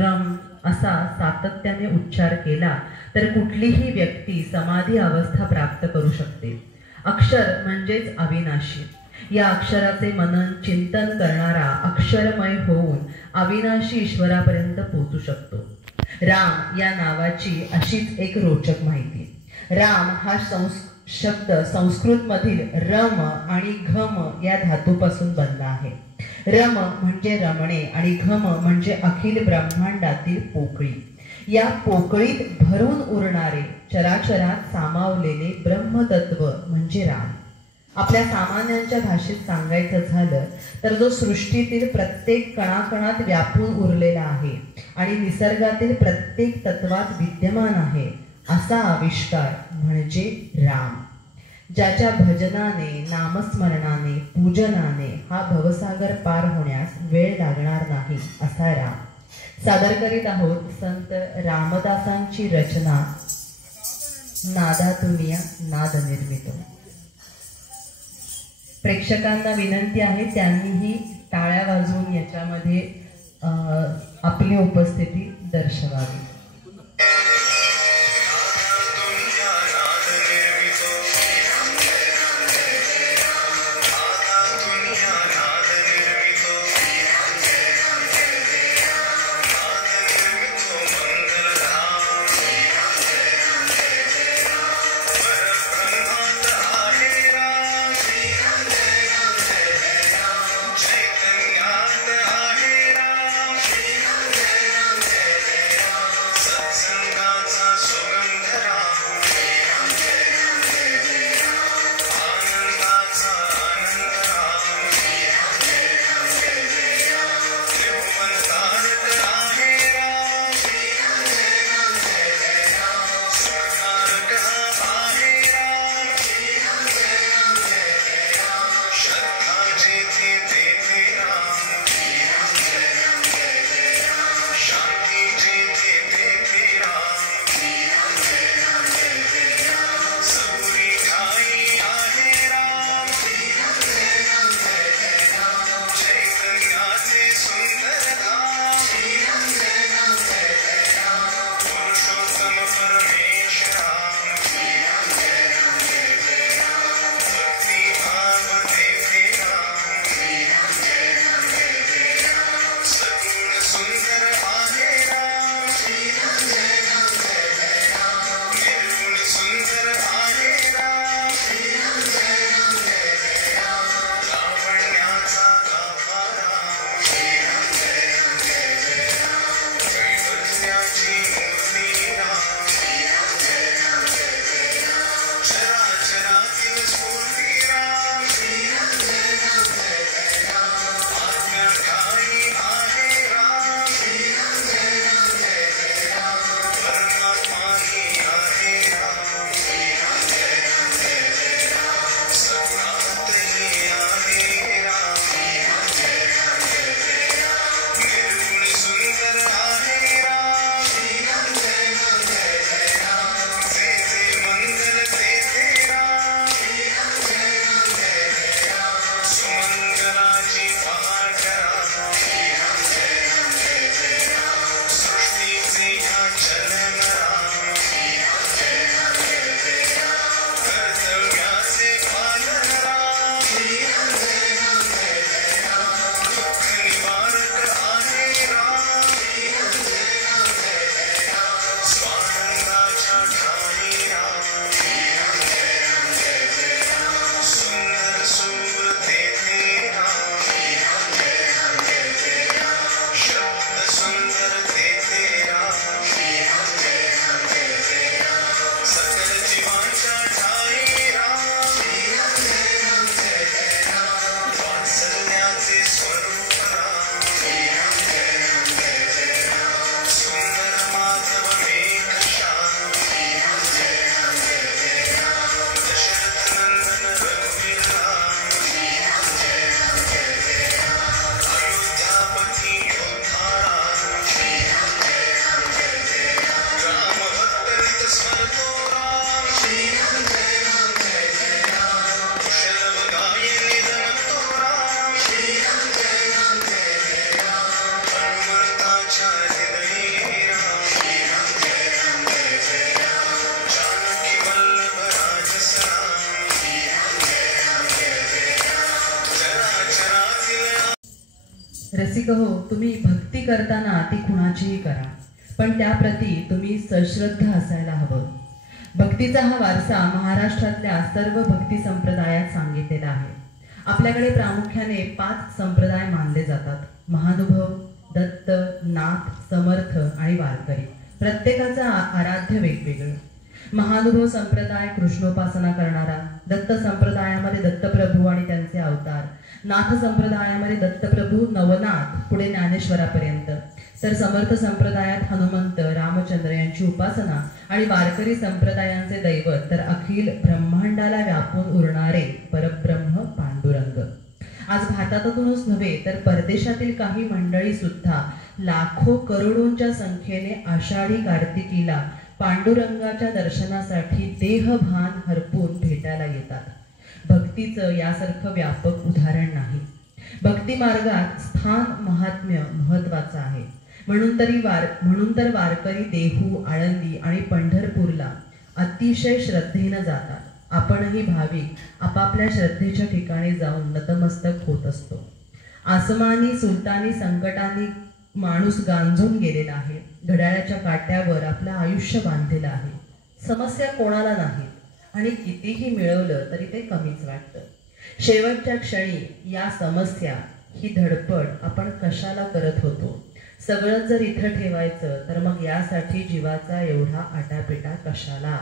रम असा सातत्याने उच्चार केला तर कुठलीही व्यक्ती समाधी अवस्था प्राप्त करू शकते. अक्षर म्हणजेच अविनाशी. या अक्षराचे मनन चिंतन करणारा अक्षरमय होऊन अविनाशी ईश्वरापर्यंत पोहोचू शकतो. राम या नावाची अशीच एक रोचक माहिती. राम हा शब्द संस्कृतमधील रम आणि घम या धातूपासून बनला आहे. रम म्हणजे रमणे आणि घम म्हणजे अखिल ब्रह्मांडातील पोकळी. या पोकळीत भरून उरणारे चराचरात सामावलेले ब्रह्मतत्व म्हणजे राम. आपल्या सामान्यांच्या भाषेत सांगायचं झालं तर जो सृष्टीतील प्रत्येक कणाकणात व्यापून उरलेला आहे आणि निसर्गातील प्रत्येक तत्वात विद्यमान आहे असा आविष्कार म्हणजे राम. ज्याच्या भजनाने, नामस्मरणाने, पूजनाने हा भवसागर पार होण्यास वेळ लागणार नाही असा राम. सादर करीत आहोत संत रामदासांची रचना नादातुनिया नाद निर्मित. प्रेक्षकांना विनंती आहे त्यांनीही टाळ्या वाजवून याच्यामध्ये आपली उपस्थिती दर्शवावी. रसिक हो, तुम्ही भक्ती करताना ती कुणाचीही करा, पण त्याप्रती तुम्ही सश्रद्ध असायला हवं. भक्तीचा हा वारसा महाराष्ट्रातल्या सर्व भक्ती संप्रदायात सांगितलेला आहे. आपल्याकडे प्रामुख्याने 5 संप्रदाय मानले जातात: महानुभव, दत्त, नाथ, समर्थ आणि वारकरी. प्रत्येकाचं आराध्य वेगवेगळं. महानुभव संप्रदाय कृष्णोपासना करणारा, दत्त संप्रदायामध्ये दत्तप्रभू आणि त्यांचे अवतार, नाथ संप्रदायामध्ये दत्तप्रभू नवनाथ पुढे ज्ञानेश्वरापर्यंत, तर समर्थ संप्रदायात हनुमंत, रामचंद्र यांची उपासना आणि वारकरी संप्रदायांचे दैवत तर अखिल ब्रह्मांडाला व्यापून उरणारे परब्रह्म पांडुरंग. आज भारतातूनच नव्हे तर परदेशातील काही मंडळी सुद्धा लाखो करोडोंच्या संख्येने आषाढी कार्तिकीला पांडुरंगाच्या दर्शनासाठी देहभान हरपून भेटायला येतात. भक्तीचं यासारखं व्यापक उदाहरण नाही. भक्ती मार्गात स्थान महात्म्य महत्वाचं आहे. म्हणून तर वारकरी देहू, आळंदी आणि पंढरपूरला अतिशय श्रद्धेनं जातात. आपणही भाविक आपापल्या श्रद्धेच्या ठिकाणी जाऊन नतमस्तक होत असतो. आसमानी सुलतानी संकटांनी माणूस गांजून गेलेला आहे. घड्याळाच्या काट्यावर आपलं आयुष्य बांधलेलं आहे. समस्या कोणाला नाहीत आणि कितीही मिळवलं तरी ते कमीच वाटतं. शेवटच्या क्षणी या समस्या, ही धडपड आपण कशाला करत होतो? सगळं जर इथं ठेवायचं तर मग यासाठी जीवाचा एवढा आटापिटा कशाला?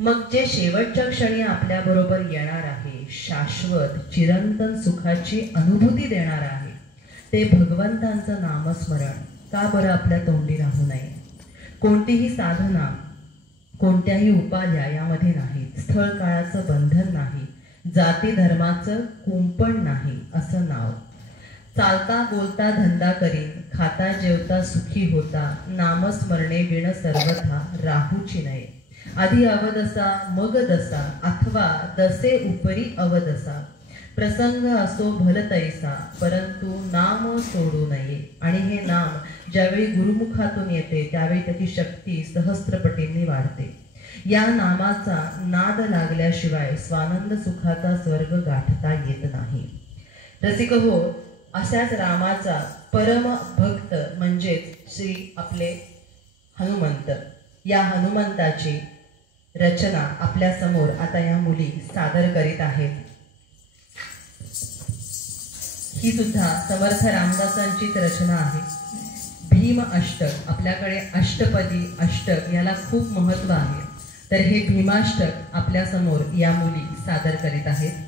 मग जे शेवटच्या क्षणी आपल्याबरोबर येणार आहे, शाश्वत चिरंतन सुखाची अनुभूती देणार आहे, ते भगवंतांचं नामस्मरण का बरं आपल्या तोंडी राहू नये? कोणतीही साधना, कोणत्याही उपाध्या यामध्ये नाही. स्थळ काळाचं बंधन नाही. जाती धर्माचं कुंपण नाही असं नाव. चालता बोलता धंदा करीन, खाता जेवता सुखी होता, नामस्मरणे विण सर्वथा राहूची नये. आधी अवदसा मग दसा, अथवा दसे उपरी अवदसा. प्रसंग असो भलतैसा, परंतु नाम सोडू नये. आणि हे नाम ज्यावेळी गुरुमुखातून येते त्यावेळी त्याची शक्ती सहस्त्रपटींनी वाढते. या नामाचा नाद लागल्याशिवाय स्वानंद सुखाचा स्वर्ग गाठता येत नाही. रसिक हो, अशाच रामाचा परम भक्त म्हणजेच श्री आपले हनुमंत. या हनुमंताची रचना आपल्या समोर आता या मुली सादर करीत आहेत. ही सुद्धा समर्थ रामदासांचीच रचना आहे. भीम अष्टक. आपल्याकडे अष्टपदी अष्टक याला खूप महत्व आहे. तर हे भीमाष्टक आपल्या समोर या मुली सादर करीत आहेत.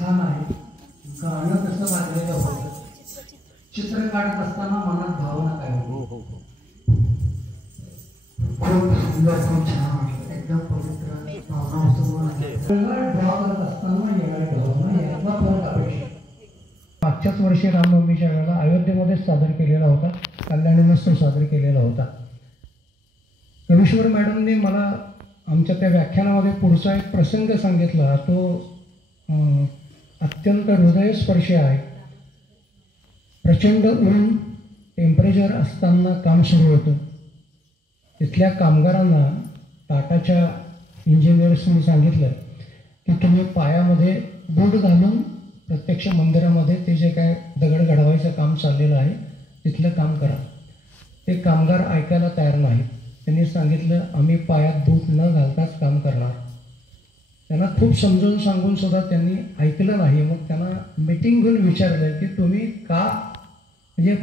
छान आहे. गाणं कसं वाजलेलं होतं, चित्र काढत असताना मनात भावना काय होती? खूप सुंदर, खूप छान वाटलं. एकदम पवित्र भावना ड्रॉ करत असताना येणाऱ्या भावना यातला फरक अपेक्षित. मागच्याच वर्षी रामनवमीच्या वेळेला अयोध्येमध्येच सादर केलेला होता, कल्याणीनंच तो सादर केलेला होता. रवीश्वर मॅडमने मला आमच्या त्या व्याख्यानामध्ये पुढचा एक प्रसंग सांगितला, तो अत्यंत हृदयस्पर्शी आहे. प्रचंड ऊन टेम्परेचर असताना काम सुरू होतं. तिथल्या कामगारांना टाटाच्या इंजिनियर्सनी सांगितलं की तुम्ही पायामध्ये बूट घालून प्रत्यक्ष मंदिरामध्ये ते जे काय दगड घडवायचं काम चाललेलं आहे तिथलं काम करा. ते कामगार ऐकायला तयार नाहीत. त्यांनी सांगितलं आम्ही पायात बूट न घालताच काम करणार. त्यांना खूप समजून सांगून सुद्धा त्यांनी ऐकलं नाही. मग त्यांना मीटिंग घेऊन विचारलं की तुम्ही का, म्हणजे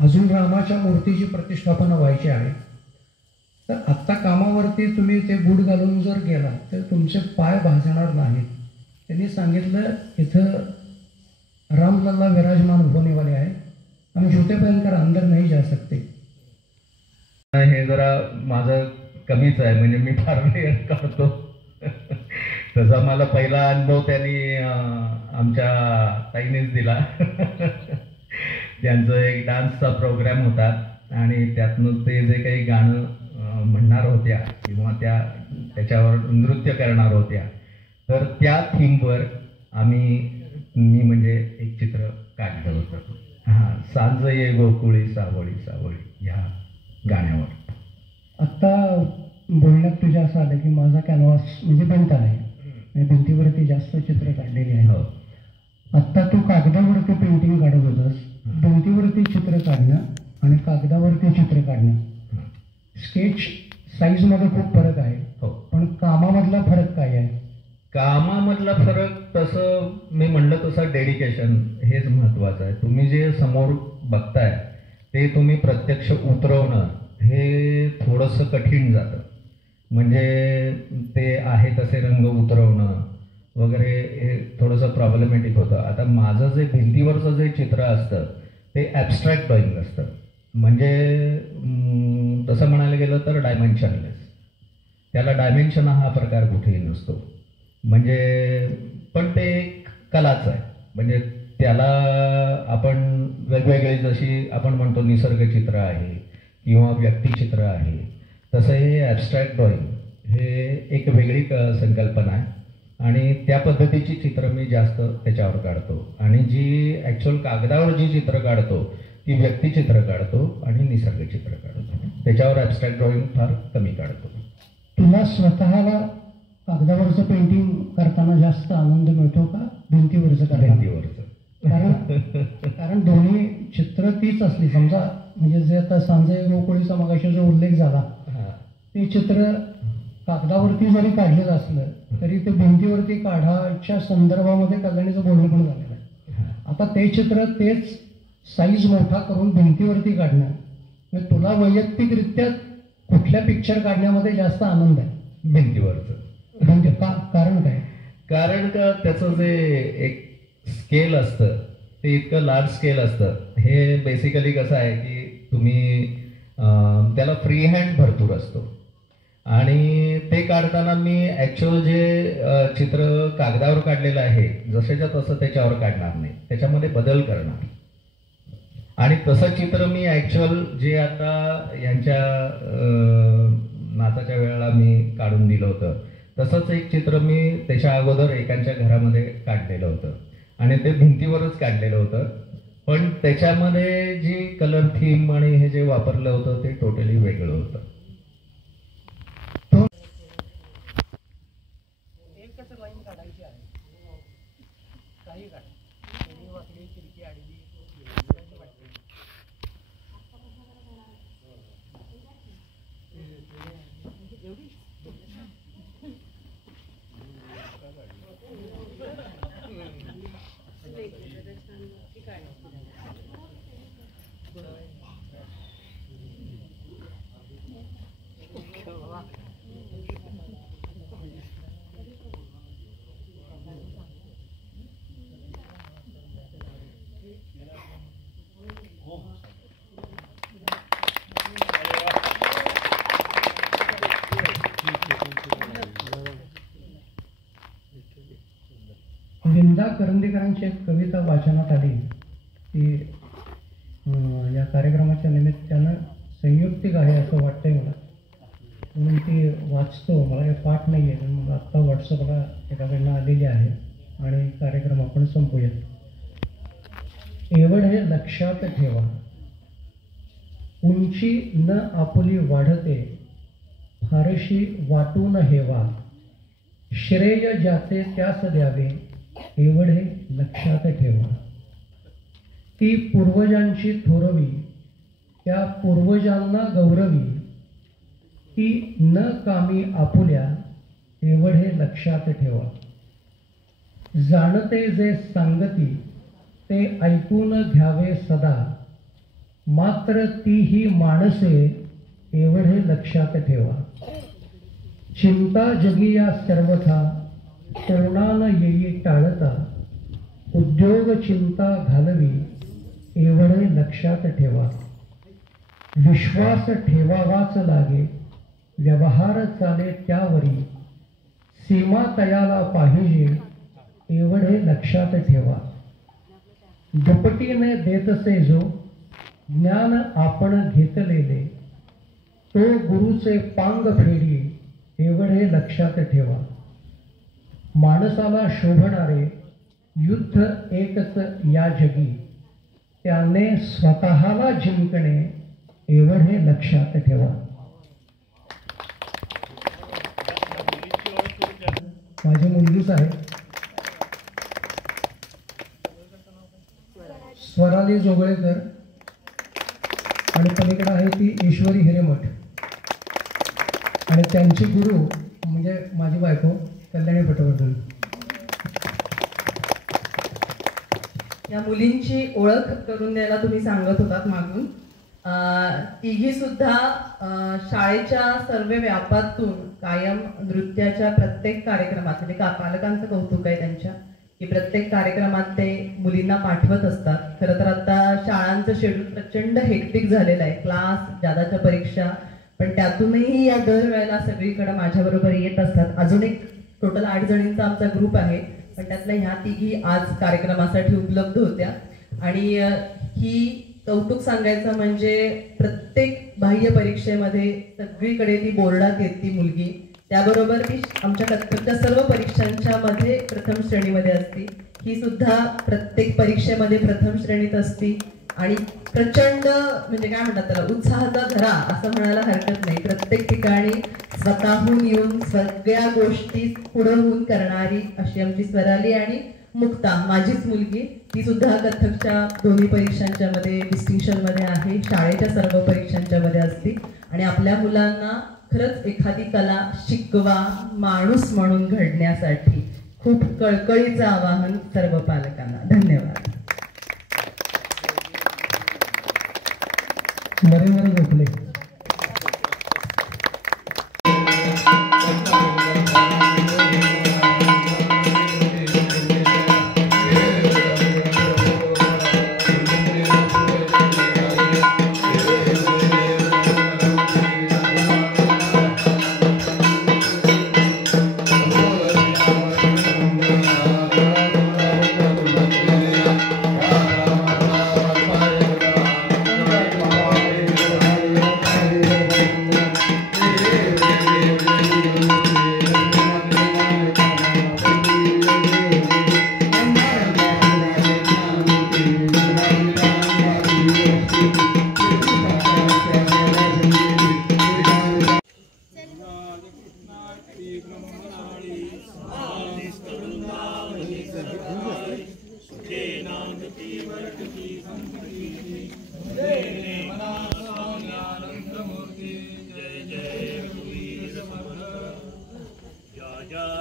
अजून रामाच्या मूर्तीची प्रतिष्ठापना व्हायची आहे, तर आत्ता कामावरती तुम्ही ते बूट घालून जर गेला तर तुमचे पाय भाजणार नाहीत. त्यांनी सांगितलं इथं रामलल्ला विराजमान होने वाले आहे, हम जूते पहनकर अंदर नहीं जा सकते. हे जरा माझं कमीच आहे, म्हणजे मी फार वेळ काढतो. तसा मला पहिला अनुभव त्यांनी आमच्या ताईनेच दिला. त्यांचं एक डान्सचा प्रोग्राम होता आणि त्यातनं ते जे काही गाणं म्हणणार होत्या किंवा त्याच्यावर नृत्य करणार होत्या, तर त्या थीमवर मी म्हणजे एक चित्र काढलं होतं. हां, सांज ये गोकुळी सावळी सावळी ह्या गाण्यावर. आत्ता बोलण्यात तुझ्या असं आलं की माझा कॅनव्हास म्हणजे भिंत आहे, भिंतीवरती जास्त चित्र काढलेली आहे. हो. आत्ता तू कागदावरती पेंटिंग काढत होतास, भिंतीवरती चित्र काढणं आणि कागदावरती चित्र काढणं, स्केच साईजमध्ये खूप फरक आहे. हो. पण कामामधला फरक काय आहे? कामामधला फरक तसं मी म्हणलं तसं डेडिकेशन हेच महत्त्वाचं आहे. तुम्ही जे समोर बघताय ते तुम्ही प्रत्यक्ष उतरवणं हे थोडंसं कठीण जातं. म्हणजे ते आहे तसे रंग उतरवणं वगैरे हे थोडंसं प्रॉब्लेमॅटिक होतं. आता माझं जे भिंतीवरचं जे चित्र असतं ते ॲबस्ट्रॅक्ट ड्रॉइंग असतं. म्हणजे तसं म्हणायला गेलं तर डायमेन्शनलेस. त्याला डायमेन्शन हा प्रकार कुठेही नसतो. म्हणजे पण ते एक कलाच आहे. म्हणजे त्याला आपण वेगवेगळे, जशी आपण म्हणतो निसर्गचित्र आहे किंवा व्यक्तिचित्र आहे, तसं हे ॲबस्ट्रॅक्ट ड्रॉइंग हे एक वेगळी संकल्पना आहे आणि त्या पद्धतीची चित्र मी जास्त त्याच्यावर काढतो. आणि जी ॲक्च्युअल कागदावर जी चित्र काढतो ती व्यक्तिचित्र काढतो आणि निसर्गचित्र काढतो. त्याच्यावर ॲबस्ट्रॅक्ट ड्रॉइंग फार कमी काढतो. तुला स्वतःला कागदावरचं पेंटिंग करताना जास्त आनंद मिळतो का भिंतीवरचं करताना? भिंतीवरचं. कारण दोन्ही चित्र तीच असली, समजा म्हणजे जे आता सांजे गोकुळीचा मगाशी जो उल्लेख झाला, ते चित्र कागदावरती जरी काढलेलं असलं तरी ते भिंतीवरती काढायच्या संदर्भामध्ये कल्याणीचं बोलणं पण झालेलं आहे. आता ते चित्र तेच साईज मोठा करून भिंतीवरती काढणं, म्हणजे तुला वैयक्तिकरित्या कुठल्या पिक्चर काढण्यामध्ये जास्त आनंद आहे? भिंतीवरचं. म्हणजे कारण काय? कारण का त्याचं जे एक स्केल असतं ते इतकं लार्ज स्केल असतं. हे बेसिकली कसं आहे की तुम्ही त्याला फ्री हँड भरपूर असतो आणि ते काढताना मी ॲक्च्युअल जे चित्र कागदावर काढलेलं आहे जसेच्या तसं त्याच्यावर काढणार नाही, त्याच्यामध्ये बदल करणार. आणि तसं चित्र मी ॲक्च्युअल जे आता यांच्या नाचाच्या वेळेला मी काढून दिलं होतं तसंच एक चित्र मी त्याच्या अगोदर एकांच्या घरामध्ये काढलेलं होतं आणि ते भिंतीवरच काढलेलं होतं. पण त्याच्यामध्ये जी कलर थीम आणि हे जे वापरलं होतं ते टोटली वेगळं होतं. एकच लाईन काढायची आहे, काही वाकडी खिडकी आडवी करंदीकरांची एक कविता वाचनात आली ती या कार्यक्रमाच्या निमित्तानं संयुक्तिक आहे असं वाटतंय मला, म्हणून ती वाचतो. मला काही पाठ नाही आहे, मग आत्ता व्हॉट्सअपला एकाकडनं आलेली आहे आणि कार्यक्रम आपण संपूया. एवढं हे लक्षात ठेवा, उंची न आपुली वाढते, फारशी वाटून हेवा, श्रेय ज्याचे त्यास द्यावे, एवढे लक्षात ठेवा. ती पूर्वजांची थोरवी, त्या पूर्वजांना गौरवी, ती न कामी आपुल्या, एवढे लक्षात ठेवा. जाणते जे सांगती, ते ऐकून घ्यावे सदा, मात्र तीही माणसे, एवढे लक्षात ठेवा. चिंता जगी या सर्वथा, तोंडान येई टाळता, उद्योग चिंता घालवी, एवढे लक्षात ठेवा. विश्वास ठेवावाच लागे, व्यवहार चाले त्यावरी, सीमा तयाला पाहिजे, एवढे लक्षात ठेवा. दुपटीने देतसे जो ज्ञान आपण घेतलेले, तो गुरुचे पांग फेडी, एवढे लक्षात ठेवा. माणसाला शोभणारे युद्ध एकच या जगी, त्याने स्वतःला जिंकणे, एवढे लक्षात ठेवा. माझी मुलगीच आहे, स्वराली जोगळेकर, आणि पलीकडे आहे ती ईश्वरी हिरेमठ, आणि त्यांची गुरु म्हणजे माझी बायको कल्याणी पटवर्धन. या मुलींची ओळख करून द्यायला तुम्ही सांगत होतात मागून. तिघी सुद्धा शाळेच्या सर्व व्यापातून कायम नृत्याच्या प्रत्येक कार्यक्रमात, म्हणजे पालकांचं कौतुक आहे त्यांच्या, की प्रत्येक कार्यक्रमात ते मुलींना पाठवत असतात. खरं तर आता शाळांचं शेड्यूल प्रचंड हेक्टिक झालेलं आहे, क्लास, जादाच्या परीक्षा, पण त्यातूनही या दरवेळेला सगळीकडे माझ्याबरोबर येत असतात. अजून एक टोटल 8 जणींचा आमचा ग्रुप आहे, पण त्यातल्या ह्या तिघी आज कार्यक्रमासाठी उपलब्ध होत्या. आणि ही कौतुक सांगायचं म्हणजे प्रत्येक बाह्य परीक्षेमध्ये सगळीकडे ती बोर्डात येत ती मुलगी, त्याबरोबर ती आमच्या कथ्थकच्या सर्व परीक्षांच्या मध्ये प्रथम श्रेणीमध्ये असती. ही सुद्धा प्रत्येक परीक्षेमध्ये प्रथम श्रेणीत असती आणि प्रचंड म्हणजे काय म्हणतात त्याला, उत्साहाचा धरा असं म्हणायला हरकत नाही. प्रत्येक ठिकाणी स्वतःहून येऊन सगळ्या गोष्टी पुढे होऊन करणारी अशी आमची स्वराली. आणि मुक्ता माझीच मुलगी, ती सुद्धा कथ्थकच्या दोन्ही परीक्षांच्या मध्ये डिस्टिंक्शन मध्ये आहे, शाळेच्या सर्व परीक्षांच्या मध्ये असते. आणि आपल्या मुलांना खरंच एखादी कला शिकवा, माणूस म्हणून घडण्यासाठी खूप कळकळीचं आवाहन सर्व पालकांना. धन्यवाद. नरेंद्र गोखले.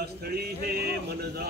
स्थळी हे मन जा